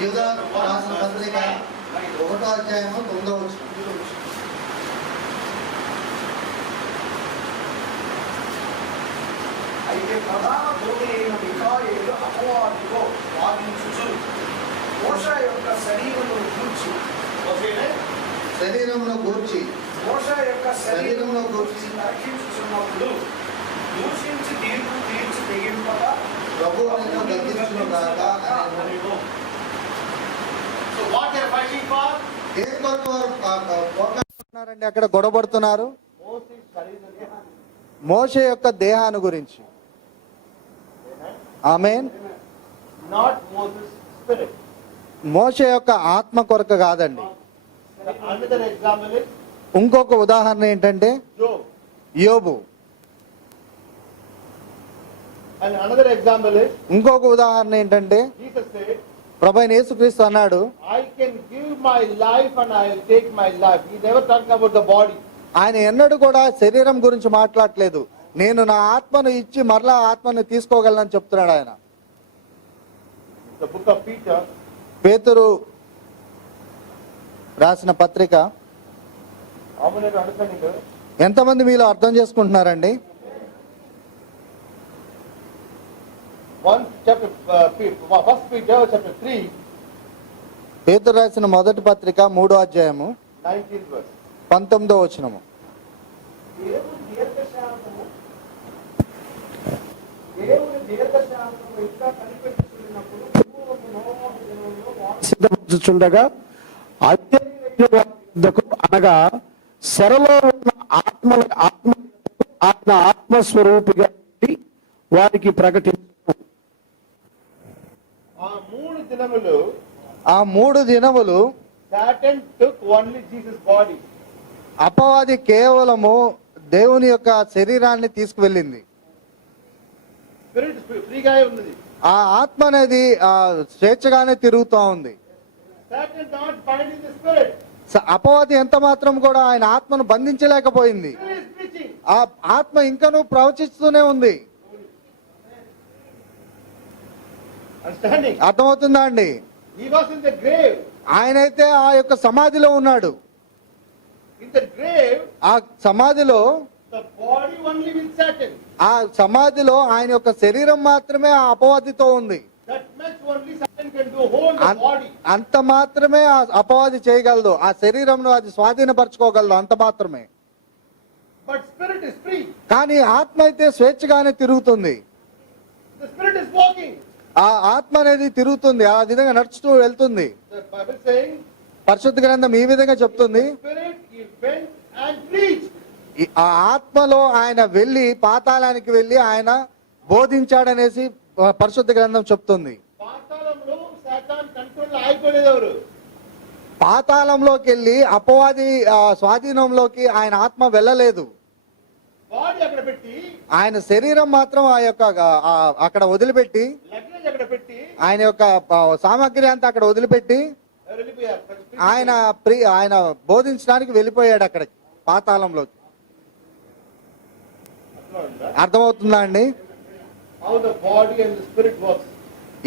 యూదా రాసిన పత్రిక 1వ అధ్యాయము 9వ వచనం. అయితే ప్రధాన దూత అయిన మిఖాయేలు అపవాదితో వాదించుచు మోషే యొక్క శరీరమును కూర్చి శరీరమును గూర్చి మోషే యొక్క శరీరమును శరీరమును కూర్చి గూర్చి తర్కించుచున్నప్పుడు దూషించి తీర్పు తీర్చి తెగింపగా ప్రభువు నిన్ను గద్దించును గాక అనేను. So what they are fighting for? దేని కొరకు వారు పోరాడుతున్నారండి? అక్కడ గొడవపడుతున్నారు మోషే యొక్క దేహాన్ని గురించి. ఆమేన్. Not Moses' spirit. మోషే యొక్క ఆత్మ కొరకు కాదండి. Another example is ఇంకొక ఉదాహరణ ఏంటంటే Job. యోబు. And another example is ఇంకొక ఉదాహరణ ఏంటంటే Jesus said, ప్రభువైన యేసుక్రీస్తు అన్నాడు, I can give my life and I will take my life. He never talking about the body. ఆయన ఎన్నడూ కూడా శరీరం గురించి మాట్లాడలేదు. నేను నా ఆత్మను ఇచ్చి మరలా ఆత్మను తీసుకోగలనని చెప్తున్నాడు ఆయన. The book of Peter, పేతురు రాసిన పత్రిక how many are understanding it? ఎంతమంది మీలో అర్థం చేసుకుంటున్నారండి? First Peter chapter 3, పేతురు రాసిన మొదటి పత్రిక 3వ అధ్యాయము 19th verse. 19వ వచనము. దేవుని దీర్ఘశాంతము ఇంకా కనిపెట్టుచున్నప్పుడు పూర్వపు నోవహు దినములలో వారు సిద్ధపరచుచుండగా అత్యధికు అనగా శరలో ఉన్న ఆయన ఆత్మస్వరూపిగా వారికి ప్రకటించు. ఆ 3 దినములు Satan took only Jesus' body. అపవాది కేవలము దేవుని యొక్క శరీరాన్ని తీసుకువెళ్ళింది. Spirit ఫ్రీగా ఉన్నది. ఆ ఆత్మ అనేది స్వేచ్ఛగానే తిరుగుతూ ఉంది. Satan not binding the spirit. అపవాది ఎంత మాత్రం కూడా ఆయన ఆత్మను బంధించలేకపోయింది. Still is preaching. ఆ ఆత్మ ఇంకనూ ప్రవచిస్తూనే ఉంది. Understanding? అర్థమవుతుందా అండి? He was in the grave. ఆయనైతే ఆ యొక్క సమాధిలో ఉన్నాడు. In the grave, ఆ సమాధిలో the body only with Satan. ఆ సమాధిలో ఆయన యొక్క శరీరం మాత్రమే ఆ అపవాదితో ఉంది. That much only Satan can do, hold the body. అంత మాత్రమే ఆ అపవాది చేయగలదు. ఆ శరీరంను అది స్వాధీనపరచుకోగలదు, అంత మాత్రమే. But spirit is free. కానీ ఆత్మ అయితే స్వేచ్ఛగానే తిరుగుతుంది. The spirit is walking. ఆ ఆత్మ అనేది తిరుగుతుంది, ఆ విధంగా నడుచుతూ వెళ్తుంది. The Bible saying, పరిశుద్ధ గ్రంథం ఈ విధంగా చెప్తుంది. spirit he went and preached. ఆ ఆత్మలో ఆయన వెళ్ళి పాతాళానికి వెళ్ళి ఆయన బోధించాడనేసి పరిశుద్ధ గ్రంథం చెప్తుంది. పాతాళంలో సాతాన్ కంట్రోల్ అయిపోలేదు ఎవరు. పాతాళంలోకి వెళ్ళి అపవాది స్వాధీనంలోకి ఆయన ఆత్మ వెళ్ళలేదు. బాడీ అక్కడ పెట్టి, ఆయన శరీరం మాత్రం ఆ యొక్క అక్కడ వదిలిపెట్టి, లగేజ్ అక్కడ పెట్టి, ఆయన యొక్క సామాగ్రి అంతా అక్కడ వదిలిపెట్టి ఎవరు వెళ్ళిపోయారు. ఆయన బోధించడానికి వెళ్ళిపోయాడు అక్కడికి, పాతాళంలోకి. అర్థమవుతుందా అండి? How the body and the spirit works.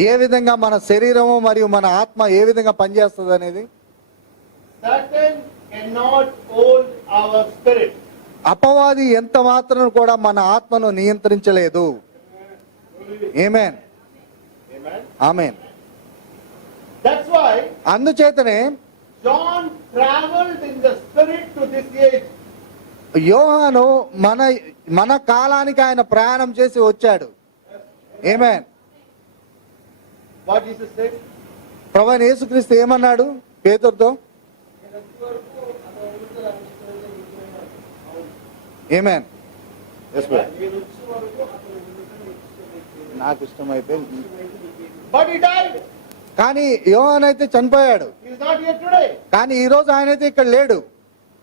ఏ విధంగా మన శరీరము మరియు మన ఆత్మ ఏ విధంగా పనిచేస్తుంది అనేది. Satan cannot hold our spirit. అపవాది ఎంత మాత్రం కూడా మన ఆత్మను నియంత్రించలేదు. ఆమేన్. Amen. ఆమేన్. That's why అందుచేతనే John traveled in the spirit to this age. యోహాను మన కాలానికి ఆయన ప్రయాణం చేసి వచ్చాడు. ఆమేన్. What Jesus said? ప్రభువైన యేసుక్రీస్తు ఏమన్నాడు పేతురుతో? ఆమేన్. నాకు ఇష్టమైతే. But he died. కానీ యోహాను అయితే చనిపోయాడు. He is not here today. కానీ ఈ రోజు ఆయన అయితే ఇక్కడ లేడు.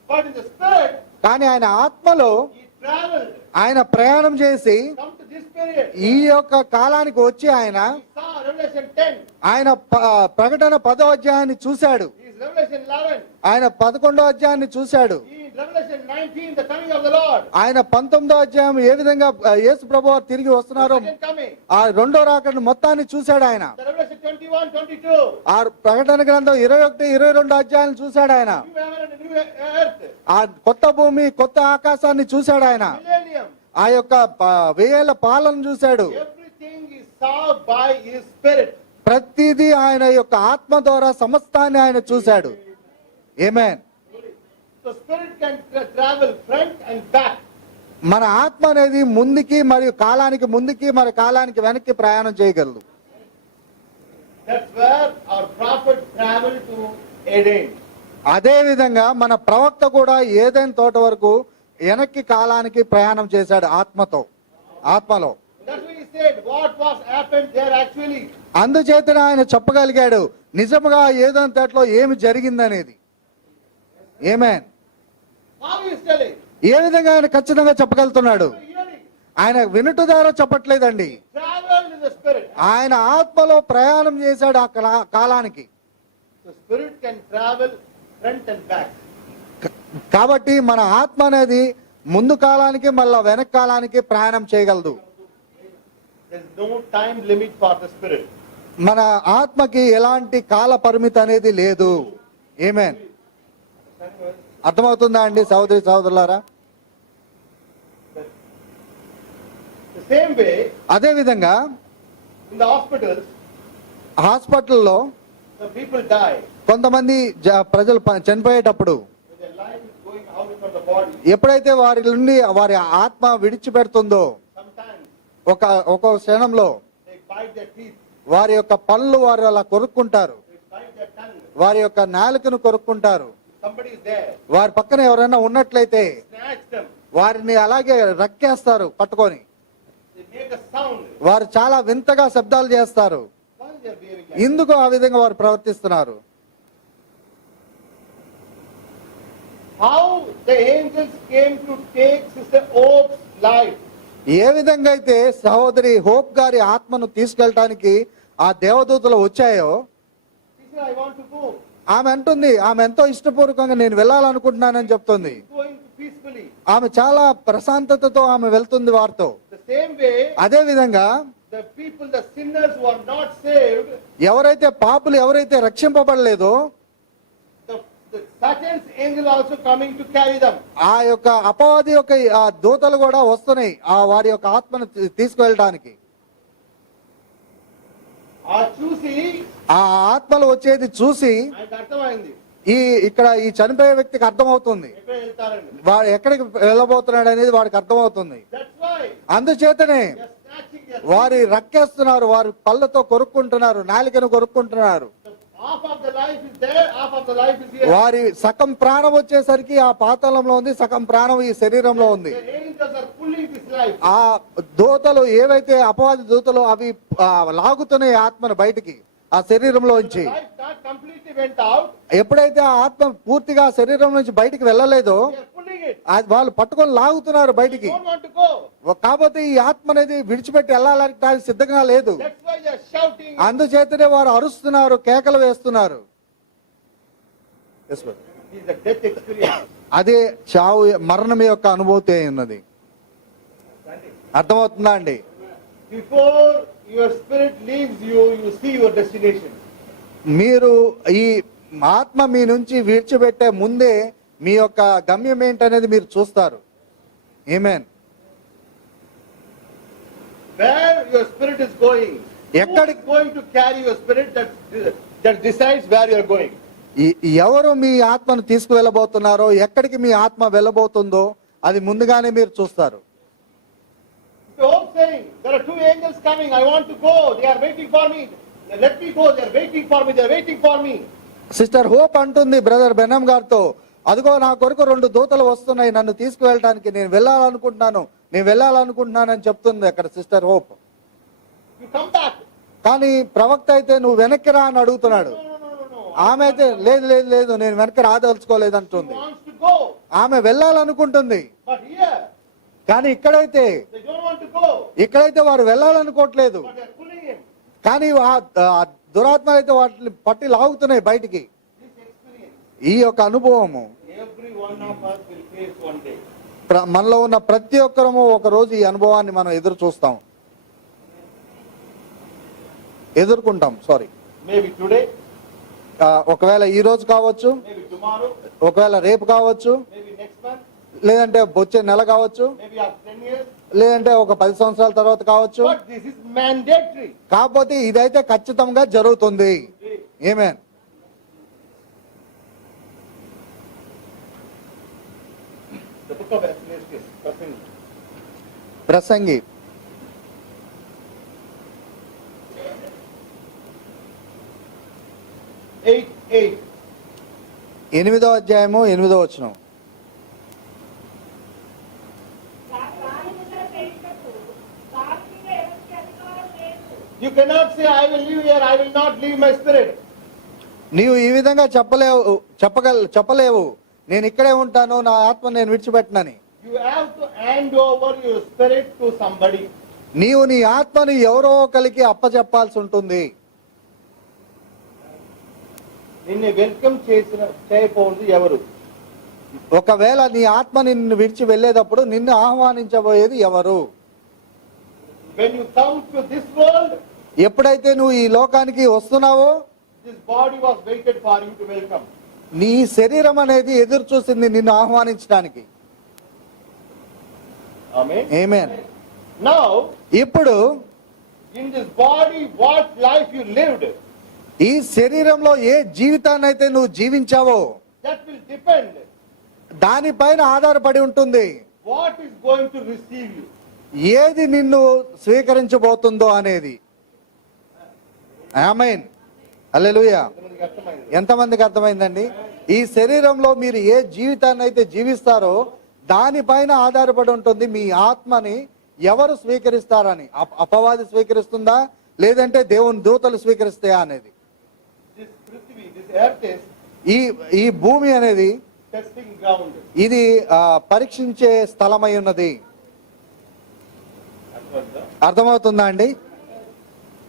But in the spirit, కానీ ఆయన ఆత్మలో he traveled. ఆయన ప్రయాణం చేసి Come to this period. ఈ యొక్క కాలానికి వచ్చి ఆయన He saw Revelation 10. ఆయన ప్రకటన 10వ అధ్యాయాన్ని చూశాడు. He is Revelation 11. ఆయన 11వ అధ్యాయాన్ని చూశాడు. In Revelation 19, the coming of the Lord. ఆయన 19వ అధ్యాయం ఏ విధంగా యేసు ప్రభువు తిరిగి వస్తున్నారో Second coming. ఆ రెండో రాకడ మొత్తాన్ని చూశాడు ఆయన. The Revelation 21, 22. ఆ ప్రకటన గ్రంథం 21, 22 అధ్యాయాలు చూశాడు ఆయన. New heaven and new earth. ఆ కొత్త భూమి కొత్త ఆకాశాన్ని చూశాడు ఆయన. Millennium. ఆ యొక్క 1000 పాలన చూశాడు. Everything is solved by His Spirit. ప్రతిదీ ఆయన యొక్క ఆత్మ ద్వారా సమస్తాన్ని ఆయన చూశాడు. ఆమేన్. So Spirit can travel front and back. మన ఆత్మ అనేది ముందుకి మరియు కాలానికి ముందుకి మరి కాలానికి వెనక్కి ప్రయాణం చేయగలదు. That's where our prophet traveled to Eden. అదే విధంగా మన ప్రవక్త కూడా ఏదైనా తోట వరకు వెనక్కి కాలానికి ప్రయాణం చేశాడు ఆత్మలో. That's why he said what was happened there actually. అందుచేతనే ఆయన చెప్పగలిగాడు నిజముగా ఏదైనా తోటలో ఏమి జరిగిందనేది. ఆమేన్. How he is telling? ఏ విధంగా ఆయన ఖచ్చితంగా చెప్పగలుగుతున్నాడు? Hearing. ఆయన వినుట ద్వారా చెప్పట్లేదండి. Traveled in the Spirit. ఆయన ఆత్మలో ప్రయాణం చేశాడు ఆ కాలానికి. The Spirit can travel front and back. కాబట్టి మన ఆత్మ అనేది ముందు కాలానికి మళ్ళా వెనక కాలానికి ప్రయాణం చేయగలదు. There is no time limit for the Spirit. మన ఆత్మకి ఎలాంటి కాల పరిమితి అనేది లేదు. ఆమేన్. అర్థమవుతుందా అండి సహోదరి సహోదరులారా? The same way, అదే విధంగా in the hospitals, హాస్పిటల్లో the people die. కొంతమంది ప్రజలు చనిపోయేటప్పుడు When their life is going out from the body, ఎప్పుడైతే వారి నుండి వారి ఆత్మ విడిచిపెడుతుందో sometimes ఒక క్షణంలో they bite their teeth, వారి యొక్క పళ్ళు వారు అలా కొరుక్కుంటారు. they bite their tongue. వారి యొక్క నాలుకను కొరుక్కుంటారు. Somebody is there, వారి పక్కన ఎవరైనా ఉన్నట్లయితే snatch them, వారిని అలాగే రక్కేస్తారు పట్టుకొని. they make a sound. వారు చాలా వింతగా శబ్దాలు చేస్తారు. Why they are behaving like ఎందుకు ఆ విధంగా వారు ప్రవర్తిస్తున్నారు? How the angels came to take Sister Hope's life. ఏ విధంగా అయితే సహోదరి హోప్ గారి ఆత్మను తీసుకెళ్ళటానికి ఆ దేవదూతలు వచ్చాయో She said, I want to go. ఆమె అంటుంది, ఆమె ఎంతో ఇష్టపూర్వకంగా నేను వెళ్ళాలనుకుంటున్నానని చెప్తుంది. Going peacefully. ఆమె చాలా ప్రశాంతతతో ఆమె వెళ్తుంది వారితో. The same way, అదే విధంగా the people, the sinners who are not saved, ఎవరైతే పాపులు ఎవరైతే రక్షింపబడలేదో the Satan's angel also coming to carry them. ఆ యొక్క అపవాది యొక్క ఆ దూతలు కూడా వస్తున్నాయి ఆ వారి యొక్క ఆత్మను తీసుకువెళ్ళడానికి. ఆ చూసి ఆ ఆత్మలు వచ్చేది చూసి ఆయనకు అర్థమైంది ఇక్కడ ఈ చనిపోయే వ్యక్తికి అర్థమవుతుంది ఎక్కడ వెళ్తారండి. వాడు ఎక్కడికి వెళ్ళబోతున్నాడు అనేది వాడికి అర్థమవుతుంది. That's why అందుచేతనే they are snatching their వారి రక్కేస్తున్నారు, వారి పళ్ళతో కొరుక్కుంటున్నారు, నాలికను కొరుక్కుంటున్నారు. half of the life is there, half of the life is here. వారి సగం ప్రాణం వచ్చేసరికి ఆ పాతాళంలో ఉంది, సగం ప్రాణం ఈ శరీరంలో ఉంది. The angels are pulling this life. ఆ దూతలు ఏవైతే అపవాది దూతలు అవి లాగుతున్నాయి ఆత్మను బయటికి ఆ శరీరంలో The నుంచి. life not completely went out, ఎప్పుడైతే ఆ ఆత్మ పూర్తిగా శరీరం నుంచి బయటికి వెళ్ళలేదో they are pulling it. అది వాళ్ళు పట్టుకొని లాగుతున్నారు They బయటికి. don't want to go. కాకపోతే ఈ ఆత్మ అనేది విడిచిపెట్టి వెళ్ళాలని సిద్ధంగా లేదు. That's why they are shouting. అందుచేతనే వారు అరుస్తున్నారు, కేకలు వేస్తున్నారు. It is a death experience. అదే చావు మరణం యొక్క అనుభూతి అయి ఉన్నది. అర్థమవుతుందా అండి? Before your spirit leaves you, you see your destination. మీరు ఈ ఆత్మ మీ నుంచి విడిచిపెట్టే ముందే మీ యొక్క గమ్యం ఏంటనేది మీరు చూస్తారు. ఆమేన్. Where your spirit is going, who ఎక్కడికి is going to carry your spirit that decides where you are going. ఎవరు మీ ఆత్మను తీసుకువెళ్ళబోతున్నారో ఎక్కడికి మీ ఆత్మ వెళ్ళబోతుందో అది ముందుగానే మీరు చూస్తారు. The hope saying, there are two angels coming, I want to go, they are waiting for me. Let me go, they are waiting for me, they are waiting for me. Sister hope అంటుంది brother బెనం గారితో, అదిగో నా కొరకు 2 దూతలు వస్తున్నాయి నన్ను తీసుకువెళ్ళడానికి, నేను వెళ్ళాలనుకుంటున్నాను అని చెప్తుంది అక్కడ sister hope. You come back. కానీ ప్రవక్త అయితే నువ్వు వెనక్కి రా అని అడుగుతున్నాడు. No. ఆమె అయితే లేదు నేను వెనక్కి రాదలుచుకోలేదు She అంటుంది. wants to go. ఆమె వెళ్ళాలనుకుంటుంది. But here, కానీ ఇక్కడైతే they don't want to go. వారు వెళ్ళాలనుకోవట్లేదు. But they are pulling him. కానీ ఆ దురాత్మలు అయితే వాటిని పట్టి లాగుతున్నాయి బయటికి. This ఈ యొక్క అనుభవము every one of us will face one day. మనలో ఉన్న ప్రతి ఒక్కరము ఒక రోజు ఈ అనుభవాన్ని మనం ఎదుర్కొంటాం. Maybe today, ఒకవేళ ఈ రోజు కావచ్చు, maybe tomorrow, ఒకవేళ రేపు కావచ్చు, maybe next month, లేదంటే వచ్చే నెల కావచ్చు, maybe after 10 years. లేదంటే ఒక 10 సంవత్సరాల తర్వాత కావచ్చు. But this is mandatory. కాకపోతే ఇదైతే ఖచ్చితంగా జరుగుతుంది. ఆమేన్. The book of Ecclesiastes, ప్రసంగి 8:8. 8వ అధ్యాయము 8వ వచనం. రాణి ముద్ర చేయుటకు దాని మీద ఎవరికి అధికారం లేదు. You cannot say, I will live here, I will not leave my spirit. నీవు ఈ విధంగా చెప్పలేవు నేను ఇక్కడే ఉంటాను, నా ఆత్మ నేను విడిచిపెట్టనని. You have to hand over your spirit to somebody. నీవు నీ ఆత్మని ఎవరో ఒకరికి అప్పచెప్పాల్సి ఉంటుంది. నిన్ను వెల్కమ్ చేయబోదు ఎవరు? ఒకవేళ నీ ఆత్మ నిన్ను విడిచి వెళ్ళేటప్పుడు నిన్ను ఆహ్వానించబోయేది ఎవరు? When you come to this world, ఎప్పుడైతే నువ్వు ఈ లోకానికి వస్తున్నావో this body was waited for you to welcome. నీ శరీరం అనేది ఎదురు చూసింది నిన్ను ఆహ్వానించడానికి. Amen. ఆమేన్. Now, ఇప్పుడు in this body, what life you lived, ఈ శరీరంలో ఏ జీవితాన్ని అయితే నువ్వు జీవించావో that will depend దానిపైన ఆధారపడి ఉంటుంది what is going to receive you. ఏది నిన్ను స్వీకరించబోతుందో అనేది. ఆమేన్. హల్లెలూయా. ఎంతమందికి అర్థమైంది? ఎంతమందికి అర్థమైందండి? ఈ శరీరంలో మీరు ఏ జీవితాన్ని అయితే జీవిస్తారో దానిపైన ఆధారపడి ఉంటుంది మీ ఆత్మని ఎవరు స్వీకరిస్తారని. అపవాది స్వీకరిస్తుందా లేదంటే దేవుని దూతలు స్వీకరిస్తాయా అనేది. This Prithvi, this earth is ఈ భూమి అనేది testing ground. ఇది పరీక్షించే స్థలమై ఉన్నది. అర్థమైందా? అర్థమవుతుందా అండి?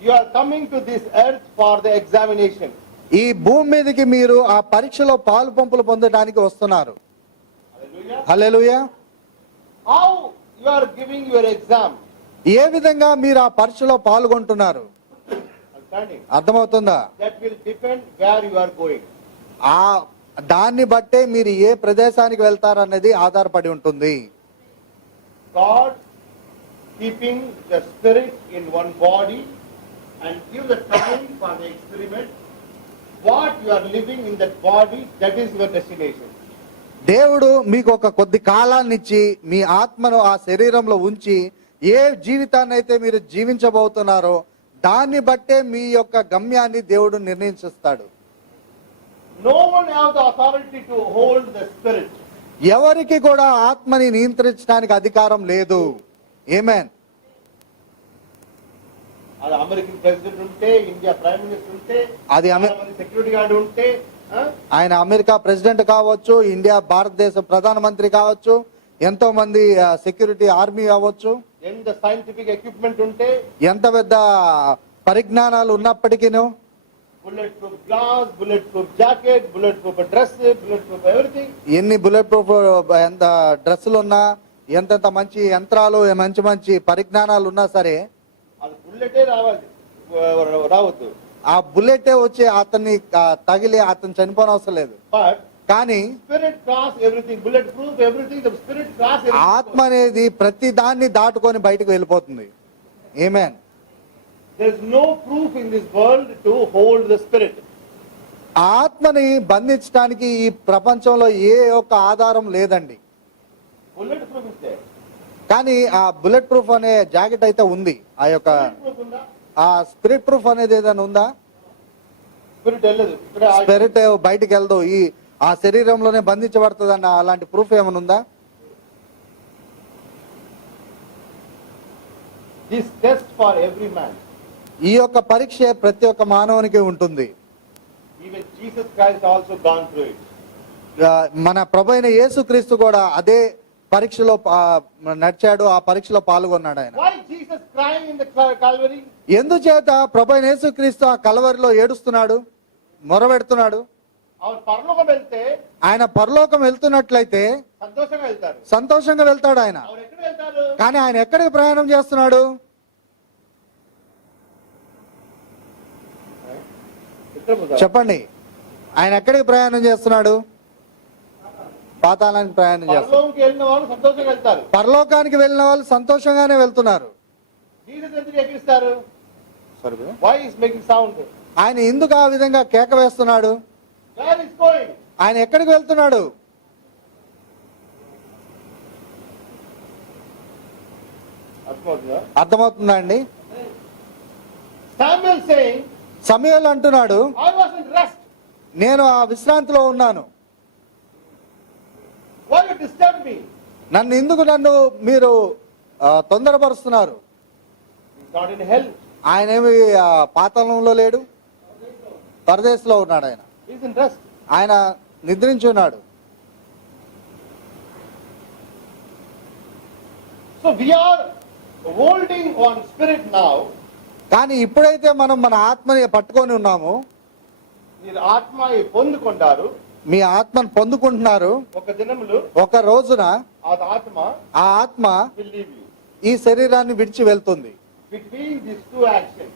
You are coming to this earth for the examination. ఈ భూమి మీదకి మీరు ఆ పరీక్షలో పాలు పంపులు పొందడానికి వస్తున్నారు. Hallelujah. Hallelujah. How you are giving your exam? ఏ విధంగా మీరు ఆ పరీక్షలో పాల్గొంటున్నారు? Understanding? అర్థమవుతుందా? That will depend where you are going. ఆ దాన్ని బట్టే మీరు ఏ ప్రదేశానికి వెళ్తారనేది ఆధారపడి ఉంటుంది. God keeping the spirit in one body and give the time for the experiment. What you are living in that body, that is your destination. దేవుడు మీకు ఒక కొద్ది కాలాన్ని ఇచ్చి మీ ఆత్మను ఆ శరీరంలో ఉంచి ఏ జీవితాన్ని అయితే మీరు జీవించబోతున్నారో దాన్ని బట్టే మీ యొక్క గమ్యాన్ని దేవుడు నిర్ణయిస్తాడు. No one has the authority to hold the spirit. ఎవరికి కూడా ఆత్మని నియంత్రించడానికి అధికారం లేదు. ఆమేన్. అది అమెరికన్ ప్రెసిడెంట్ ఉంటే, ఇండియా ప్రైమ్ మినిస్టర్ ఉంటే, అది సెక్యూరిటీ గార్డ్ ఉంటే, ఆయన అమెరికా ప్రెసిడెంట్ కావచ్చు, ఇండియా భారతదేశ ప్రధానమంత్రి కావచ్చు, ఎంతో మంది సెక్యూరిటీ ఆర్మీ అవ్వచ్చు, ఎంత సైంటిఫిక్ ఎక్విప్మెంట్ ఉంటే, ఎంత పెద్ద పరిజ్ఞానాలు ఉన్నప్పటికీను, bullet proof glass, bullet proof jacket, bullet proof dress, bullet proof everything, ఎన్ని బుల్లెట్ ప్రూఫ్ ఎంత డ్రెస్సులు ఉన్నా, ఎంతెంత మంచి యంత్రాలు, మంచి మంచి పరిజ్ఞానాలు ఉన్నా సరే అది బుల్లెటే రావద్దు. ఆ బుల్లెటే వచ్చి అతన్ని తగిలి అతను చనిపోని అవసరం లేదు. బట్ కానీ spirit cross everything, bullet proof everything, the spirit cross everything. ఆత్మ అనేది ప్రతి దాన్ని దాటుకొని బయటకు వెళ్ళిపోతుంది. ఆమేన్. There is no proof in this world to hold the spirit. ఆత్మని బంధించడానికి ఈ ప్రపంచంలో ఏ ఒక్క ఆధారం లేదండి. బుల్లెట్ ప్రూఫ్ ఇస్తే, కానీ ఆ బుల్లెట్ ప్రూఫ్ అనే జాకెట్ అయితే ఉంది. ఆ యొక్క ప్రూఫ్ ఉందా? ఆ స్పిరిట్ ప్రూఫ్ అనేది ఏదైనా ఉందా? స్పిరిట్ వెళ్ళదు, ఇక్కడ స్పిరిట్ బయటికి వెళ్దు, ఈ ఆ శరీరంలోనే బంధించబడుతుంది అన్న అలాంటి ప్రూఫ్ ఏమైనా ఉందా? This test for every man. ఈ యొక్క పరీక్ష ప్రతి ఒక్క మానవునికి ఉంటుంది. Even Jesus Christ also gone through it. మన ప్రభువైన యేసుక్రీస్తు కూడా అదే పరీక్షలో నడిచాడు, ఆ పరీక్షలో పాల్గొన్నాడు ఆయన. Why Jesus crying in the Calvary? ఎందుచేత ప్రభువైన యేసుక్రీస్తు ఆ కల్వరిలో ఏడుస్తున్నాడు, మొరబెడుతున్నాడు? అవరు పరలోకం వెళ్తే ఆయన పరలోకం వెళ్తున్నట్లయితే సంతోషంగా వెళ్తారు. సంతోషంగా వెళ్తాడు ఆయన. అవరు ఎక్కడ వెళ్తారు? కానీ ఆయన ఎక్కడికి ప్రయాణం చేస్తున్నాడు? చెప్పండి, ఆయన ఎక్కడికి ప్రయాణం చేస్తున్నాడు? పాతాళానికి ప్రయాణం చేస్తారు. పరలోకంకి వెళ్ళిన వాళ్ళు సంతోషంగా వెళ్తారు. పరలోకానికి వెళ్ళిన వాళ్ళు సంతోషంగానే వెళ్తున్నారు. జీసస్ ఎందుకు ఎక్కిస్తారు? సరే, వై ఇస్ మేకింగ్ సౌండ్? ఆయన ఎందుకు ఆ విధంగా కేక వేస్తున్నాడు? Where is going? ఆయన ఎక్కడికి వెళ్తున్నాడు? అర్థమవుతుందా అండి? సామ్యుయల్ సేయింగ్, సమూయేలు అంటున్నాడు, I was in rest. నేను ఆ విశ్రాంతిలో ఉన్నాను. Why you disturb me? నన్ను మీరు తొందరపరుస్తున్నారు. He's not in hell. ఆయన ఏమి పాతాళంలో లేడు, పరదేశంలో ఉన్నాడు. ఆయన He's in rest. ఆయన నిద్రించి ఉన్నాడు. So we are holding on spirit now. కానీ ఇప్పుడైతే మనం మన ఆత్మని పట్టుకొని ఉన్నాము, మీరు ఆత్మ పొందుకుంటారు. మీ ఆత్మను పొందుకుంటున్నారు. ఒక దినములు ఒక రోజున ఆ ఆత్మ will leave you. ఈ శరీరాన్ని విడిచి వెళ్తుంది. Between these two actions,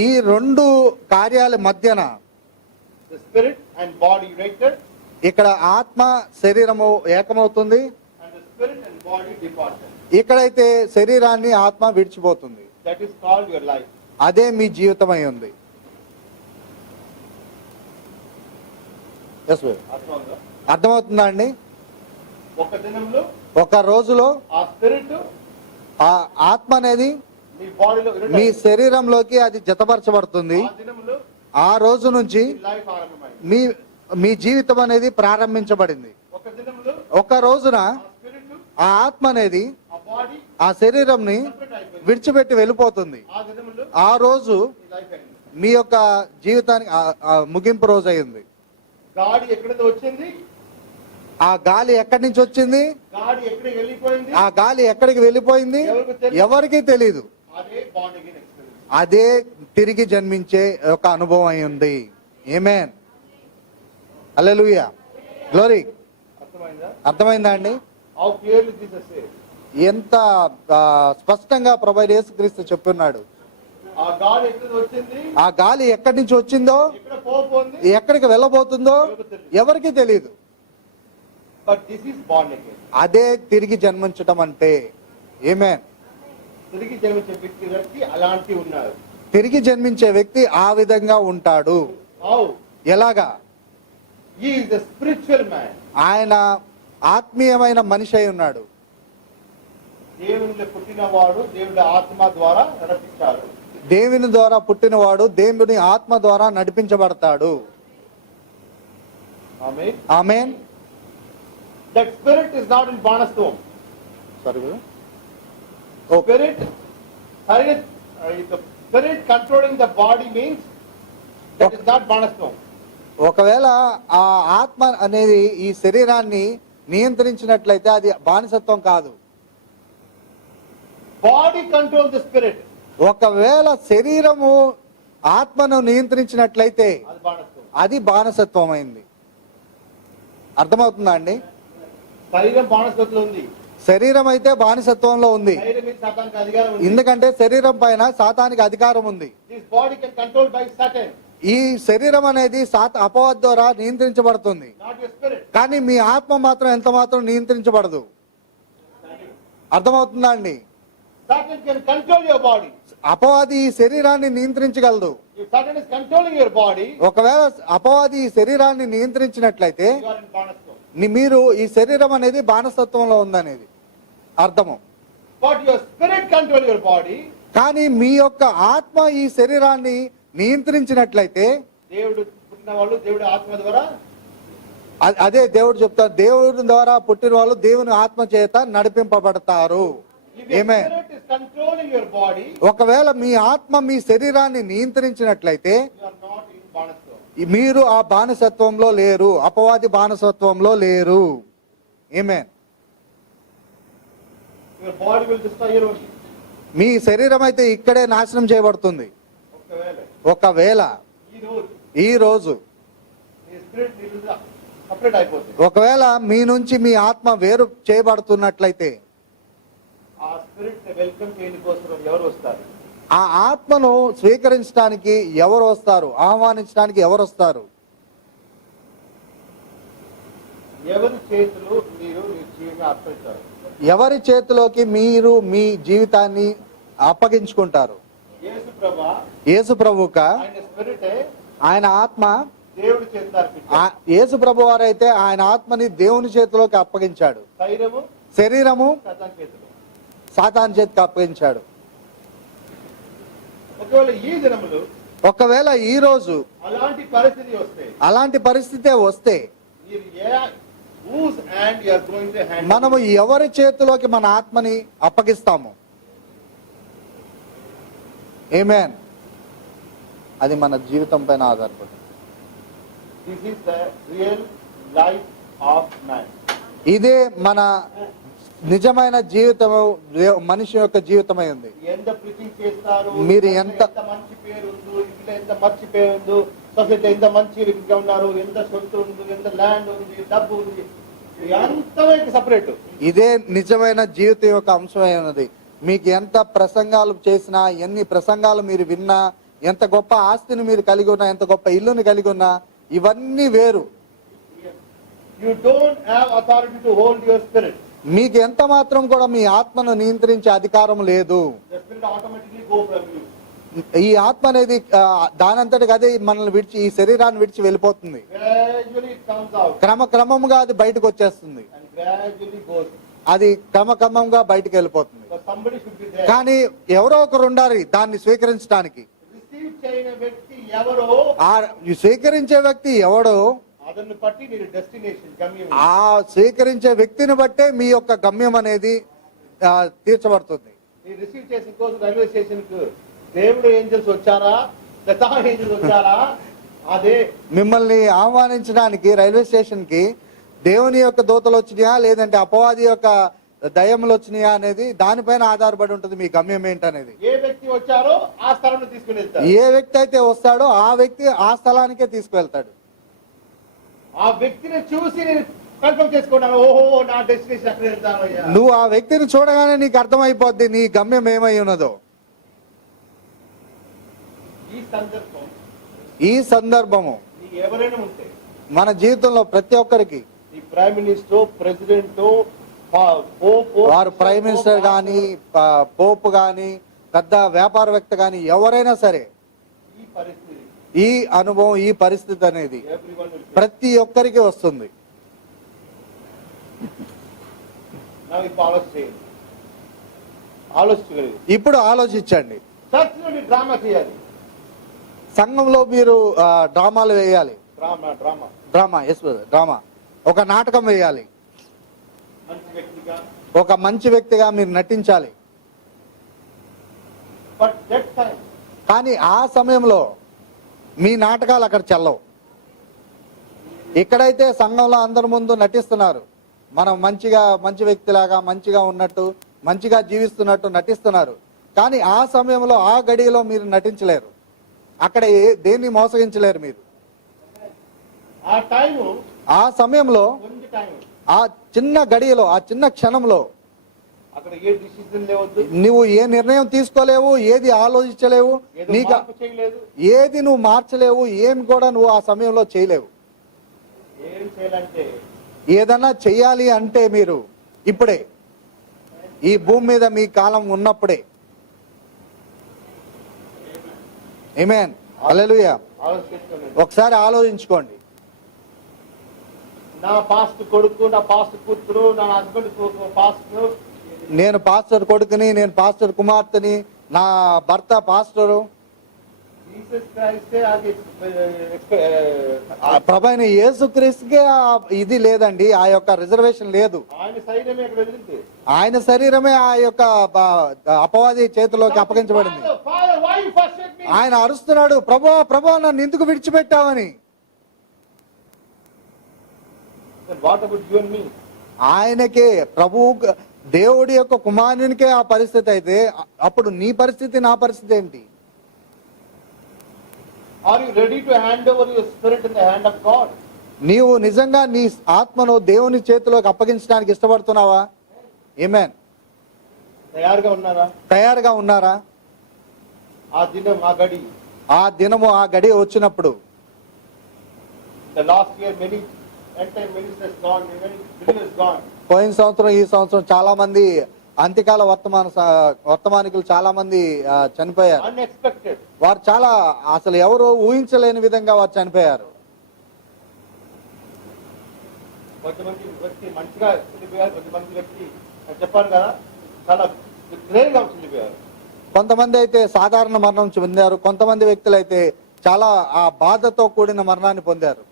ఈ రెండు కార్యాల మధ్యన the spirit and body united, ఇక్కడ ఆత్మ శరీరము ఏకమవుతుంది. and the spirit and body departed. ఇక్కడైతే శరీరాన్ని ఆత్మ విడిచిపోతుంది. That is called your life. అదే మీ జీవితమై ఉంది. అర్థమవుతుందా? అర్థమవుతుందా అండి? ఒక దినంలో ఒక రోజులో ఆ స్పిరిట్ ఆ ఆత్మ అనేది మీ బాడీలో మీ శరీరంలోకి అది జతపరచబడుతుంది. ఆ దినములో ఆ రోజు నుంచి లైఫ్ ఆరంభమైంది. మీ మీ జీవితం అనేది ప్రారంభించబడింది. ఒక దినములో ఒక రోజున ఆ స్పిరిట్ ఆ ఆత్మ అనేది ఆ బాడీ ఆ శరీరంని సెపరేట్ అయిపోయింది. విడిచిపెట్టి వెళ్ళిపోతుంది. ఆ దినములో ఆ రోజు ఈ లైఫ్ అయింది. మీ యొక్క జీవితానికి ఆ ముగింపు రోజు అయింది. గాడి ఎక్కడితో వచ్చింది? ఆ గాలి ఎక్కడి నుంచి వచ్చింది? గాడి ఎక్కడికి వెళ్ళిపోయింది? ఆ గాలి ఎక్కడికి వెళ్ళిపోయింది? ఎవరికీ తెలియదు. అదే బాండ్ అగైన్ ఎక్స్పీరియన్స్. అదే తిరిగి జన్మించే ఒక అనుభవం అయి ఉంది. Amen, hallelujah, glory. అర్థమైందా? అర్థమైందా అండి? How clearly Jesus said. ఎంత స్పష్టంగా ప్రభు యేసుక్రీస్తు చెప్తున్నాడు. ఆ గాడి ఎక్కడికి వచ్చింది? ఆ గాలి ఎక్కడి నుంచి వచ్చిందో, ఎక్కడ పోతుంది? ఎక్కడికి వెళ్ళబోతుందో ఎవరికీ తెలియదు. But this is bond again. అదే తిరిగి జన్మించటం అంటే. ఆమేన్. తిరిగి జన్మించే వ్యక్తి అలాంటి ఉన్నారు. తిరిగి జన్మించే వ్యక్తి ఆ విధంగా ఉంటాడు. హౌ? ఎలాగా? He is a spiritual man. ఆయన ఆత్మీయమైన మనిషి అయి ఉన్నాడు. దేవునిలో పుట్టినవాడు దేవుడి ఆత్మ ద్వారా నడిపిస్తాడు. దేవుని ద్వారా పుట్టినవాడు దేవుని ఆత్మ ద్వారా నడిపించబడతాడు. ఆమేన్. ఆమేన్. That spirit is not in బాణస్థం. సరే, Spirit, the spirit controlling the body means that is not బాణస్థం. ఒకవేళ ఆ ఆత్మ అనేది ఈ శరీరాన్ని నియంత్రించినట్లయితే అది బానిసత్వం కాదు. Body controls the spirit. ఒకవేళ శరీరము ఆత్మను నియంత్రించినట్లయితే అది బాణస్థం. అది బానిసత్వం అయింది. అర్థమవుతుందా అండి? శరీరం బాణస్థంలో ఉంది. శరీరం అయితే బానిసత్వంలో ఉంది. శరీరం మీద సాతానికి అధికారం ఉంది. ఎందుకంటే శరీరం పైన సాతానికి అధికారం ఉంది. This body can control by Satan, ఈ శరీరం అనేది అపవాది ద్వారా నియంత్రించబడుతుంది. not your spirit. కానీ మీ ఆత్మ మాత్రం ఎంత మాత్రం నియంత్రించబడదు. అర్థమవుతుందా అండి? Satan can control your body. అపవాది ఈ శరీరాన్ని నియంత్రించగలదు. If Satan is controlling your body, ఒకవేళ అపవాది ఈ శరీరాన్ని నియంత్రించినట్లయితే you are in బాణస్థం. మీరు ఈ శరీరం అనేది బానిసత్వంలో ఉందనేది అర్థము. But your spirit control your body. కానీ మీ యొక్క ఆత్మ ఈ శరీరాన్ని నియంత్రించినట్లయితే దేవుడు పుట్టిన వాళ్ళు దేవుడి ఆత్మ ద్వారా అదే దేవుడు చెప్తారు, దేవుడి ద్వారా పుట్టిన వాళ్ళు దేవుని ఆత్మ చేత నడిపింపబడతారు. if your amen. spirit is controlling your body, ఒకవేళ మీ ఆత్మ మీ శరీరాన్ని నియంత్రించినట్లయితే you are not in బాణస్థం. మీరు ఆ బానిసత్వంలో లేరు, అపవాది బానిసత్వంలో లేరు. ఆమేన్. Your body will destroy your own. మీ శరీరం అయితే ఇక్కడే నాశనం చేయబడుతుంది. ఒకవేళ ఒకవేళ ఈ రోజు ఈ రోజు మీ spirit separate అయిపోతుంది. ఒకవేళ మీ నుంచి మీ ఆత్మ వేరు చేయబడుతున్నట్లయితే ఆ స్పిరిట్ వెల్కమ్ చేయని కోసం ఎవరు వస్తారు? ఆ ఆత్మను స్వీకరించడానికి ఎవరు వస్తారు? ఆహ్వానించడానికి ఎవరు వస్తారు? ఎవరి చేతులు మీరు మీ జీవితాన్ని అర్పిస్తారు? ఎవరి చేతిలోకి మీరు మీ జీవితాన్ని అప్పగించుకుంటారు? యేసు ప్రభువుక ఆయన స్పిరిట్ ఆయన ఆత్మ దేవుడి చేతిలో అర్పించారు. యేసు ప్రభు వారైతే ఆయన ఆత్మని దేవుని చేతిలోకి అప్పగించాడు. శరీరము సాతాను చేతికి అప్పగించాడు. ఒకవేళ ఈ రోజు అలాంటి పరిస్థితి వస్తే మనము ఎవరి చేతిలోకి మన ఆత్మని అప్పగిస్తాము? ఆమేన్. అది మన జీవితం పైన ఆధారపడి. This is the real life of man. ఇదే మన నిజమైన జీవితం, మనిషి యొక్క జీవితమై ఉంది. ఎంత ప్రీచింగ్ చేస్తారు, మీరు ఎంత మంచి పేరు ఉంది, ఇంట్లో ఎంత మంచి పేరు ఉంది, సొసైటీ ఎంత మంచి వ్యక్తిగా ఉన్నారు, ఎంత సొత్తు ఉంది, ఎంత ల్యాండ్ ఉంది, డబ్బు ఉంది, అంత సపరేట్. ఇదే నిజమైన జీవితం యొక్క అంశమై ఉన్నది. మీకు ఎంత ప్రసంగాలు చేసినా, ఎన్ని ప్రసంగాలు మీరు విన్నా, ఎంత గొప్ప ఆస్తిని మీరు కలిగి ఉన్నా, ఎంత గొప్ప ఇల్లుని కలిగి ఉన్నా, ఇవన్నీ వేరు. You don't have authority to hold your spirit. మీకు ఎంత మాత్రం కూడా మీ ఆత్మను నియంత్రించే అధికారం లేదు. The spirit automatically go from you. ఈ ఆత్మ అనేది దానంతటికి అదే మనల్ని విడిచి, ఈ శరీరాన్ని విడిచి వెళ్ళిపోతుంది. Gradually it comes out. క్రమక్రమంగా అది బయటకు వచ్చేస్తుంది. And gradually goes. అది క్రమక్రమంగా బయటకు వెళ్ళిపోతుంది. But somebody should be there. కానీ ఎవరో ఒకరు ఉండాలి దాన్ని స్వీకరించడానికి. Receive చేయని వ్యక్తి ఎవరో, ఆ స్వీకరించే వ్యక్తి ఎవడో, అదನ್ನು బట్టి నీ డెస్టినేషన్ గమ్యం. ఆ స్వీకరించే వ్యక్తిని బట్టే మీ యొక్క గమ్యం అనేది తీర్చబడుతుంది. నీ రిసీవ్ చేసిన కోసం రైల్వే స్టేషన్ కు దేవుడు ఏంజల్స్ వచ్చారా, లేదా ఏంజల్స్ వచ్చారా? అదే మిమ్మల్ని ఆహ్వానించడానికి రైల్వే స్టేషన్ కి దేవుని యొక్క దూతలు వచ్చినాయా, లేదంటే అపవాది యొక్క దయ్యములు వచ్చినాయా అనేది దానిపైన ఆధారపడి ఉంటుంది మీ గమ్యం ఏంటనేది. ఏ వ్యక్తి వచ్చారో ఆ స్థలాన్ని తీసుకుని వెళ్తారు. ఏ వ్యక్తి అయితే వస్తాడో ఆ వ్యక్తి ఆ స్థలానికే తీసుకువెళ్తాడు. ఆ వ్యక్తిని చూసి నేను కన్ఫర్మ్ చేసుకున్నాను, ఓహో నా డెస్టినేషన్ అక్కడ వెళ్తాను. నువ్వు ఆ వ్యక్తిని చూడగానే నీకు అర్థమైపోద్ది నీ గమ్యం ఏమై ఉన్నదో. ఈ సందర్భము ఎవరైనా ఉంటే మన జీవితంలో ప్రతి ఒక్కరికి, ఈ ప్రైమ్ మినిస్టర్, ప్రెసిడెంట్, వారు ప్రైమ్ మినిస్టర్ గాని, పోప్ గాని, పెద్ద వ్యాపారవేత్త గాని, ఎవరైనా సరే ఈ పరిస్థితి, ఈ అనుభవం, ఈ పరిస్థితి అనేది ప్రతి ఒక్కరికి వస్తుంది. ఇప్పుడు ఆలోచించండి. చర్చ్ నుండి డ్రామా చేయాలి, సంఘంలో మీరు డ్రామాలు వేయాలి. డ్రామా ఒక నాటకం వేయాలి. ఒక మంచి వ్యక్తిగా మీరు నటించాలి. కానీ ఆ సమయంలో మీ నాటకాలు అక్కడ చెల్లవు. ఇక్కడైతే సంఘంలో అందరి ముందు నటిస్తున్నారు, మనం మంచి వ్యక్తిలాగా, మంచిగా ఉన్నట్టు, మంచిగా జీవిస్తున్నట్టు నటిస్తున్నారు. కానీ ఆ సమయంలో, ఆ గడియలో మీరు నటించలేరు. అక్కడ దేన్ని మోసగించలేరు మీరు. ఆ సమయంలో, ఆ చిన్న గడియలో, ఆ చిన్న క్షణంలో అక్కడ ఏ డిసిజన్ లేవద్దు, నువ్వు ఏ నిర్ణయం తీసుకోలేవు, ఏది ఆలోచించలేవు, నీకు ఏది నువ్వు మార్చలేవు, ఏం కూడా నువ్వు ఆ సమయంలో చేయలేవు. ఏం చేయాలంటే, ఏదన్నా చెయ్యాలి అంటే మీరు ఇప్పుడే, ఈ భూమి మీద మీ కాలం ఉన్నప్పుడే. ఆమేన్, హల్లెలూయా. ఒకసారి ఆలోచించుకోండి. నా పాస్ట్ కొడుకు, నా పాస్ట్ కూతురు, నా హస్బెండ్ పాస్టర్, నేను పాస్టర్ కొడుకుని, నేను పాస్టర్ కుమార్తెని, నా భర్త పాస్టరు. ప్రభువైన యేసుక్రీస్తుకే ఇది లేదండి, ఆ యొక్క రిజర్వేషన్ లేదు. ఆయన శరీరమే ఆ యొక్క అపవాది చేతిలోకి అప్పగించబడింది. ఆయన అరుస్తున్నాడు, ప్రభువా ప్రభువా నన్ను ఎందుకు విడిచిపెట్టావని. ఆయనకే, ప్రభువు దేవుడి యొక్క కుమారునికే ఆ పరిస్థితి అయితే అప్పుడు నీ పరిస్థితి, నా పరిస్థితి ఏంటి? Are you ready to hand over your spirit in the hand of God? నీవు నిజంగా నీ ఆత్మను దేవుని చేతిలోకి అప్పగించడానికి ఇష్టపడుతున్నావా? ఆమేన్. తయారుగా ఉన్నారా? తయారుగా ఉన్నారా? ఆ దినం, ఆ గడి, ఆ దినము, ఆ గడి వచ్చినప్పుడు the last year many end-time ministers gone, many believers gone. పోయిన సంవత్సరం, ఈ సంవత్సరం చాలా మంది అంత్యకాల వర్తమానికులు చాలా మంది చనిపోయారు. Unexpected. వారు చాలా అసలు ఎవరు ఊహించలేని విధంగా వారు చనిపోయారు. కొంతమంది వ్యక్తి మంచిగా చనిపోయారు, కొంతమంది వ్యక్తి చెప్పాను కదా చాలా గ్రేట్గా చనిపోయారు. కొంతమంది అయితే సాధారణ మరణం పొందారు, కొంతమంది వ్యక్తులు అయితే చాలా ఆ బాధతో కూడిన మరణాన్ని పొందారు.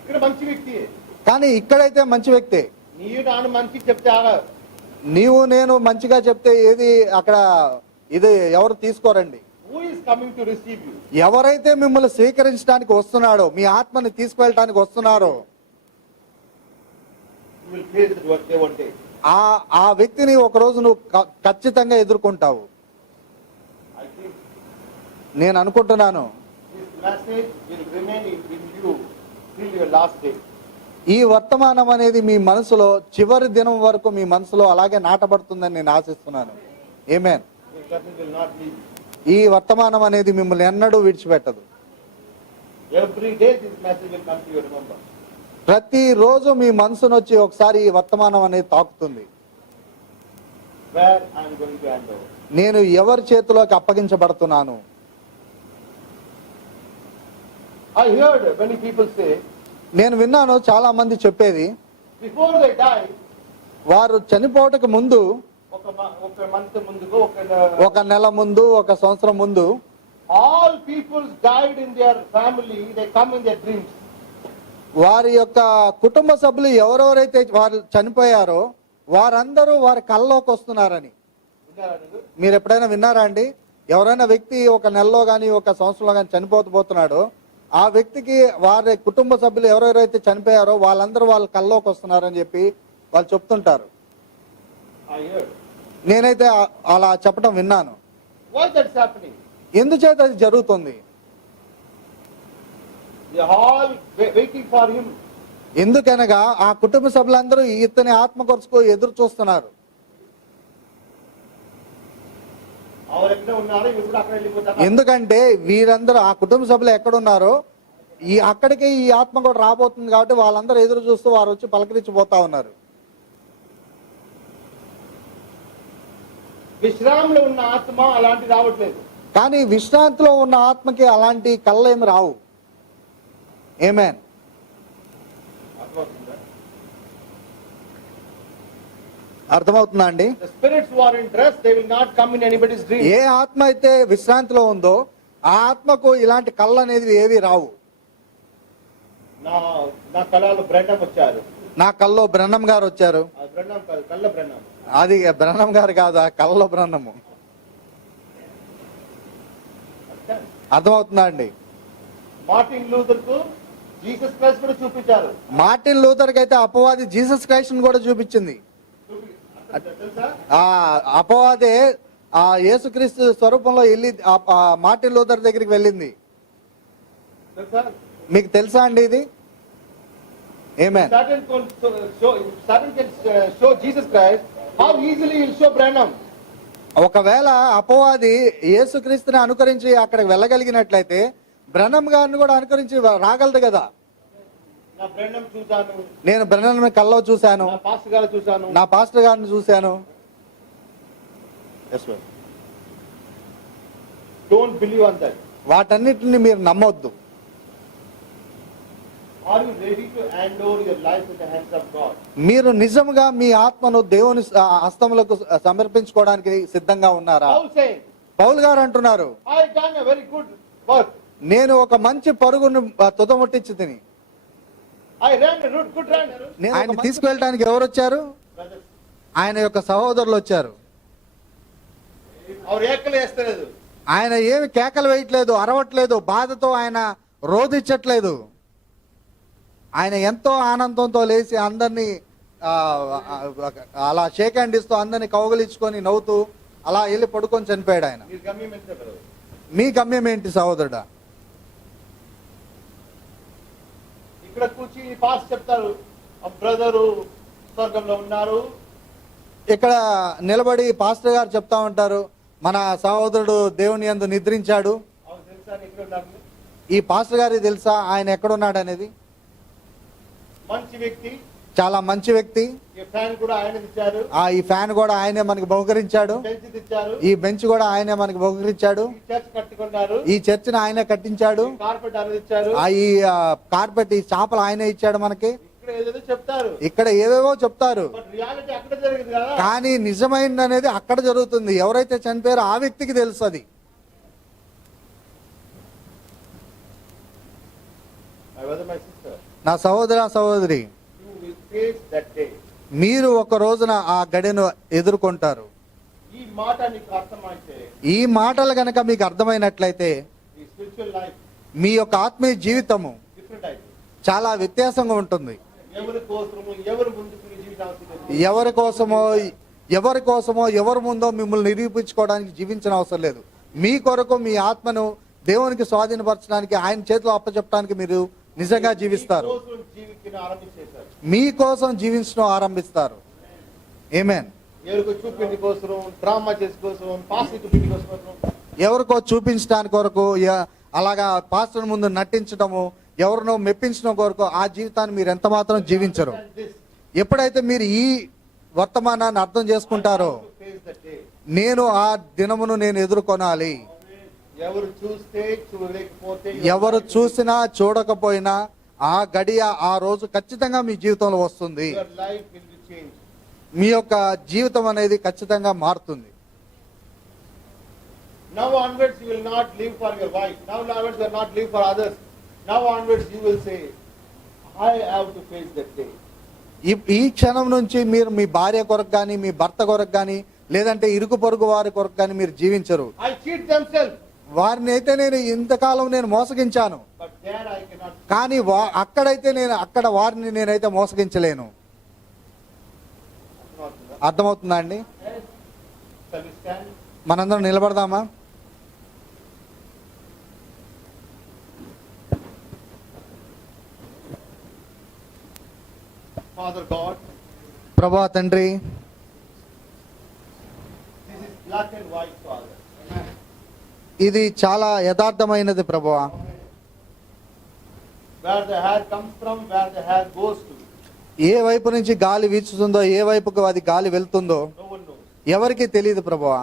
ఇక్కడ మంచి వ్యక్తి, కానీ ఇక్కడైతే మంచి వ్యక్తి. నీవు నాను మంచి చెప్తే ఆగా, నీవు నేను మంచిగా చెప్తే ఏది అక్కడ ఇది ఎవరు తీసుకోరండి. who is coming to receive you? ఎవరైతే మిమ్మల్ని స్వీకరించడానికి వస్తున్నాడో, మీ ఆత్మని తీసుకువెళ్ళడానికి వస్తున్నారో, You will face it one day. ఆ వ్యక్తిని ఒక రోజు నువ్వు ఖచ్చితంగా ఎదుర్కొంటావు. I think నేను అనుకుంటున్నాను this message will remain in you till your last day. ఈ వర్తమానం అనేది మీ మనసులో చివరి దినం వరకు మీ మనసులో అలాగే నాటబడుతుందని నేను ఆశిస్తున్నాను. ఆమేన్. This message will not leave. ఈ వర్తమానం అనేది మిమ్మల్ని ఎన్నడూ విడిచిపెట్టదు. Every day this message will come to you, remember. ప్రతిరోజు మీ మనసును వచ్చి ఒకసారి ఈ వర్తమానం అనేది తాకుతుంది. Where I am going to hand over. నేను ఎవరి చేతిలోకి అప్పగించబడుతున్నాను. I heard many people say, నేను విన్నాను చాలా మంది చెప్పేది, before they die, వారు చనిపోవటకు ముందు, ఒక మంత్ ముందుకు, ఒక నెల ముందు, ఒక సంవత్సరం ముందు, all people died in their family, they come in their dreams. వారి యొక్క కుటుంబ సభ్యులు ఎవరెవరైతే వారు చనిపోయారో వారందరూ వారి కల్లోకి వస్తున్నారని మీరు ఎప్పుడైనా విన్నారా అండి? ఎవరైనా వ్యక్తి ఒక నెలలో కానీ ఒక సంవత్సరంలో కానీ చనిపోతున్నాడో ఆ వ్యక్తికి వారి కుటుంబ సభ్యులు ఎవరెవరైతే చనిపోయారో వాళ్ళందరూ వాళ్ళ కల్లోకి వస్తున్నారని చెప్పి వాళ్ళు చెప్తుంటారు. నేనైతే అలా చెప్పడం విన్నాను. Why that's happening? ఎందుచేత అది జరుగుతుంది? They are all waiting for him. ఎందుకనగా ఆ కుటుంబ సభ్యులందరూ ఇతని ఆత్మ కొరకు ఎదురు చూస్తున్నారు. ಅವರು ఎక్కడ ఉన్నారు, ఇప్పుడు అక్కడ వెళ్ళిపోతారు. ఎందుకంటే వీరందరూ ఆ కుటుంబ సభ్యులు ఎక్కడున్నారో అక్కడికి ఈ ఆత్మ కూడా రాబోతుంది కాబట్టి వాళ్ళందరూ ఎదురు చూస్తూ వారు వచ్చి పలకరించిపోతా ఉన్నారు. విశ్రామంలో ఉన్న ఆత్మ అలాంటి రావట్లేదు. కానీ విశ్రాంతిలో ఉన్న ఆత్మకి అలాంటి కళ్ళేమి రావు. ఆమేన్. అర్థమవుతుందా అండి? The spirits who are in rest, they will not come in anybody's dream. ఏ ఆత్మ అయితే విశ్రాంతిలో ఉందో ఆ ఆత్మకు ఇలాంటి కళ్ళు అనేది ఏవి రావు. నా కళలో బ్రహ్మం వచ్చారు, నా కల్లో బ్రహ్మం గారు వచ్చారు. బ్రహ్మం కాదు, కళ్ళ బ్రహ్మం. అది బ్రహ్మం గారు కాదు, ఆ కళ్ళలో బ్రహ్మము. అర్థమవుతుందా అండి? మార్టిన్ లూథర్ కు జీసస్ క్రైస్ట్ కూడా చూపించారు. మార్టిన్ లూథర్ కి అయితే అపవాది జీసస్ క్రైస్ట్ కూడా చూపించింది. ఆ అపవాదే ఆ యేసుక్రీస్తు స్వరూపంలో వెళ్ళి మార్టిన్ లూథర్ దగ్గరికి వెళ్ళింది. మీకు తెలుసా అండి ఇది? ఆమేన్. Satan can show Jesus Christ. How easily he will show Branham? ఒకవేళ అపవాది యేసుక్రీస్తుని అనుకరించి అక్కడికి వెళ్ళగలిగినట్లయితే బ్రహ్మం గారిని కూడా అనుకరించి రాగలదు కదా. నా బ్రహ్మం చూశాను, నేను బ్రహ్మం కల్లో చూశాను, నా పాస్టర్ గారు చూశాను, నా పాస్టర్ గారిని చూశాను. Don't believe on that. వాటన్నిటిని మీరు నమ్మొద్దు. Are you ready to hand over your life in the hands of God? మీరు నిజంగా మీ ఆత్మను దేవుని హస్తములకు సమర్పించుకోవడానికి సిద్ధంగా ఉన్నారా? Paul saying, పౌలు గారు అంటున్నారు, I have done a very good work. నేను ఒక మంచి పరుగును తుదముట్టించి తిని. I ran a good run. ఆయన తీసుకువెళ్ళడానికి ఎవరు వచ్చారు? Brothers, ఆయన యొక్క సహోదరులు వచ్చారు. ಅವರು ఏకలు వేస్తలేదు. ఆయన ఏమి కేకలు వేయట్లేదు, అరవట్లేదు, బాధతో ఆయన రోధించట్లేదు. ఆయన ఎంతో ఆనందంతో లేచి అందరినీ అలా షేక్ హ్యాండ్ ఇస్తూ అందరినీ కౌగలించుకొని నవ్వుతూ అలా వెళ్ళి పడుకొని చనిపోయాడు ఆయన. మీరు గమ్యం ఎంత బ్రదర్? మీ గమ్యం ఏంటి సహోదరుడా? ఇక్కడ కూర్చి పాస్ చెప్తారు ఆ బ్రదరు స్వర్గంలో ఉన్నారు. ఇక్కడ నిలబడి పాస్టర్ గారు చెప్తా ఉంటారు, మన సహోదరుడు దేవుని యందు నిద్రించాడు. అవును తెలుసా ఇక్కడ ఉన్నారు. ఈ పాస్టర్ గారికి తెలుసా ఆయన ఎక్కడున్నాడు అనేది? మంచి వ్యక్తి, చాలా మంచి వ్యక్తి. ఈ ఫ్యాన్ కూడా ఆయన ఇచ్చారు, ఈ ఫ్యాన్ కూడా ఆయనే మనకి బహుకరించాడు. బెంచ్ ఇచ్చారు, ఈ బెంచ్ కూడా ఆయనే మనకి బహుకరించాడు. ఈ చర్చ్ కట్టుకున్నారు, ఈ చర్చిని ఆయనే కట్టించాడు. కార్పెట్ ఆయన ఇచ్చారు, ఈ కార్పెట్, ఈ చేపలు ఆయనే ఇచ్చాడు మనకి. ఇక్కడ ఏదేదో చెప్తారు, ఇక్కడ ఏవేవో చెప్తారు, బట్ రియాలిటీ అక్కడ జరిగింది కదా. కానీ నిజమైనది అనేది అక్కడ జరుగుతుంది. ఎవరైతే చనిపోయారో ఆ వ్యక్తికి తెలుసు అది. My brother, my sister, నా సహోదర సహోదరి, you will face that day. మీరు ఒక రోజున ఆ గడిను ఎదుర్కొంటారు. ఈ మాట నీకు అర్థమైతే, ఈ మాటలు గనక మీకు అర్థమైనట్లయితే ఈ స్పిరిచువల్ లైఫ్ మీ యొక్క ఆత్మీయ జీవితము డిఫరెంట్ అయిపోయింది. చాలా వ్యత్యాసంగా ఉంటుంది. ఎవరి కోసము, ఎవరి ముందుకు నీ జీవితం ఎవరి కోసమో ఎవరి ముందో మిమ్మల్ని నిరూపించుకోవడానికి జీవించిన అవసరం లేదు. మీ కొరకు మీ ఆత్మను దేవునికి స్వాధీనపరచడానికి, ఆయన చేతిలో అప్పచెప్పడానికి మీరు నిజంగా జీవిస్తారు. మీ కోసం జీవించడం ఆరంభిస్తారు. ఆమేన్. ఎవరికో చూపిండి కోసం, డ్రామా చేసి కోసం, పాసి చూపిండి కోసం, ఎవరికో చూపించడానికి కొరకు, అలాగా పాస్టర్ ముందు నటించడము, ఎవరినో మెప్పించడం కొరకు ఆ జీవితాన్ని మీరు ఎంత మాత్రం జీవించరు. ఎప్పుడైతే మీరు ఈ వర్తమానాన్ని అర్థం చేసుకుంటారో, నేను ఆ దినమును నేను ఎదుర్కొనాలి. ఎవరు చూస్తే చూడలేకపోతే, ఎవరు చూసినా చూడకపోయినా ఆ గడియ, ఆ రోజు ఖచ్చితంగా మీ జీవితంలో వస్తుంది. your life will be changed. మీ యొక్క జీవితం అనేది ఖచ్చితంగా మారుతుంది. Now onwards you will not live for your wife. Now onwards you will not live for others. Now onwards you will say, I have to face that day. ఈ క్షణం నుంచి మీరు మీ భార్య కొరకు కానీ, మీ భర్త కొరకు కానీ, లేదంటే ఇరుగు పొరుగు వారి కొరకు కానీ మీరు జీవించరు. I cheat themselves, వారిని అయితే నేను ఇంతకాలం నేను మోసగించాను, but there I cannot. కానీ అక్కడ వారిని నేనైతే మోసగించలేను. అర్థమవుతుందా అండి? Shall we stand? మనందరం నిలబడదామా? Father God, ప్రభువా తండ్రి, this is black and white, Father. ఇది చాలా యథార్థమైనది ప్రభువా. Where the hair comes from, where the hair goes to, ఏ వైపు నుంచి గాలి వీచుతుందో, ఏ వైపుకు అది గాలి వెళ్తుందో no one knows. ఎవరికి తెలియదు ప్రభువా.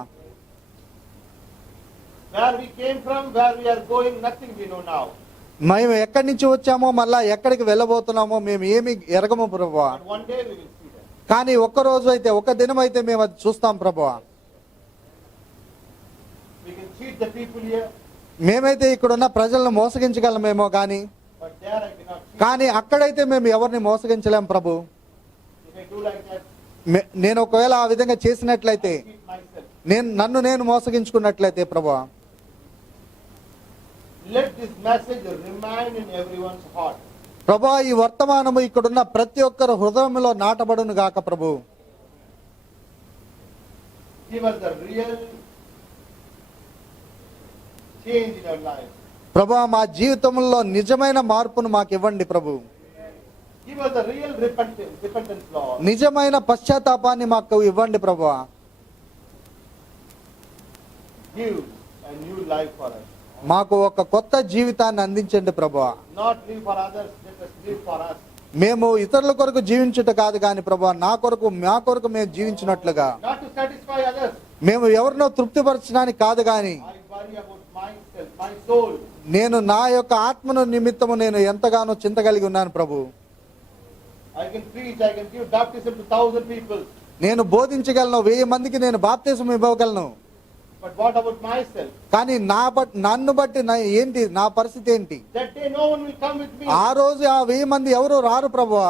Where we came from, where we are going, nothing we know now. మేము ఎక్కడి నుంచి వచ్చామో మళ్ళా ఎక్కడికి వెళ్ళబోతున్నామో మేము ఏమి ఎరగము ప్రభువా. But one day we will see that. కానీ ఒక్క రోజు అయితే, ఒక దినం అయితే మేము అది చూస్తాం ప్రభువా. We can cheat the people here, మేమైతే ఇక్కడున్న ప్రజలను మోసగించగలమేమో కానీ, but there I cannot cheat. కానీ అక్కడైతే మేము ఎవరిని మోసగించలేం ప్రభు. If I do like that, నేను ఒకవేళ ఆ విధంగా చేసినట్లయితే, cheat myself. నన్ను నేను మోసగించుకున్నట్లయితే ప్రభువా, Let this message remain in everyone's heart. ప్రభువా ఈ వర్తమానము ఇక్కడున్న ప్రతి ఒక్కరు హృదయంలో నాటబడును గాక ప్రభు. Give us the real change in our life. ప్రభువా మా జీవితంలో నిజమైన మార్పును మాకు ఇవ్వండి ప్రభు. Give us the real repentance, Lord. నిజమైన పశ్చాత్తాపాన్ని మాకు ఇవ్వండి ప్రభువా. Give a new life for us. మాకు ఒక కొత్త జీవితాన్ని అందించండి ప్రభువా. Not live for others, let us live for us. మేము ఇతరుల కొరకు జీవించుట కాదు కానీ ప్రభువా, మా కొరకు మేము జీవించినట్లుగా, Not to satisfy others. మేము ఎవరినో తృప్తిపరచడానికి కాదు కానీ, I worry about myself, my soul. నేను నా యొక్క ఆత్మను నిమిత్తము నేను ఎంతగానో చింత కలిగి ఉన్నాను ప్రభు. I can preach, I can give baptism to 1,000 people. నేను బోధించగలను, 1000 మందికి నేను బాప్తిసం ఇవ్వగలను. But what about myself? కానీ నన్ను బట్టి ఏంటి నా పరిస్థితి ఏంటి? That day no one will come with me. ఆ రోజు ఆ 1000 మంది ఎవరు రారు ప్రభువా.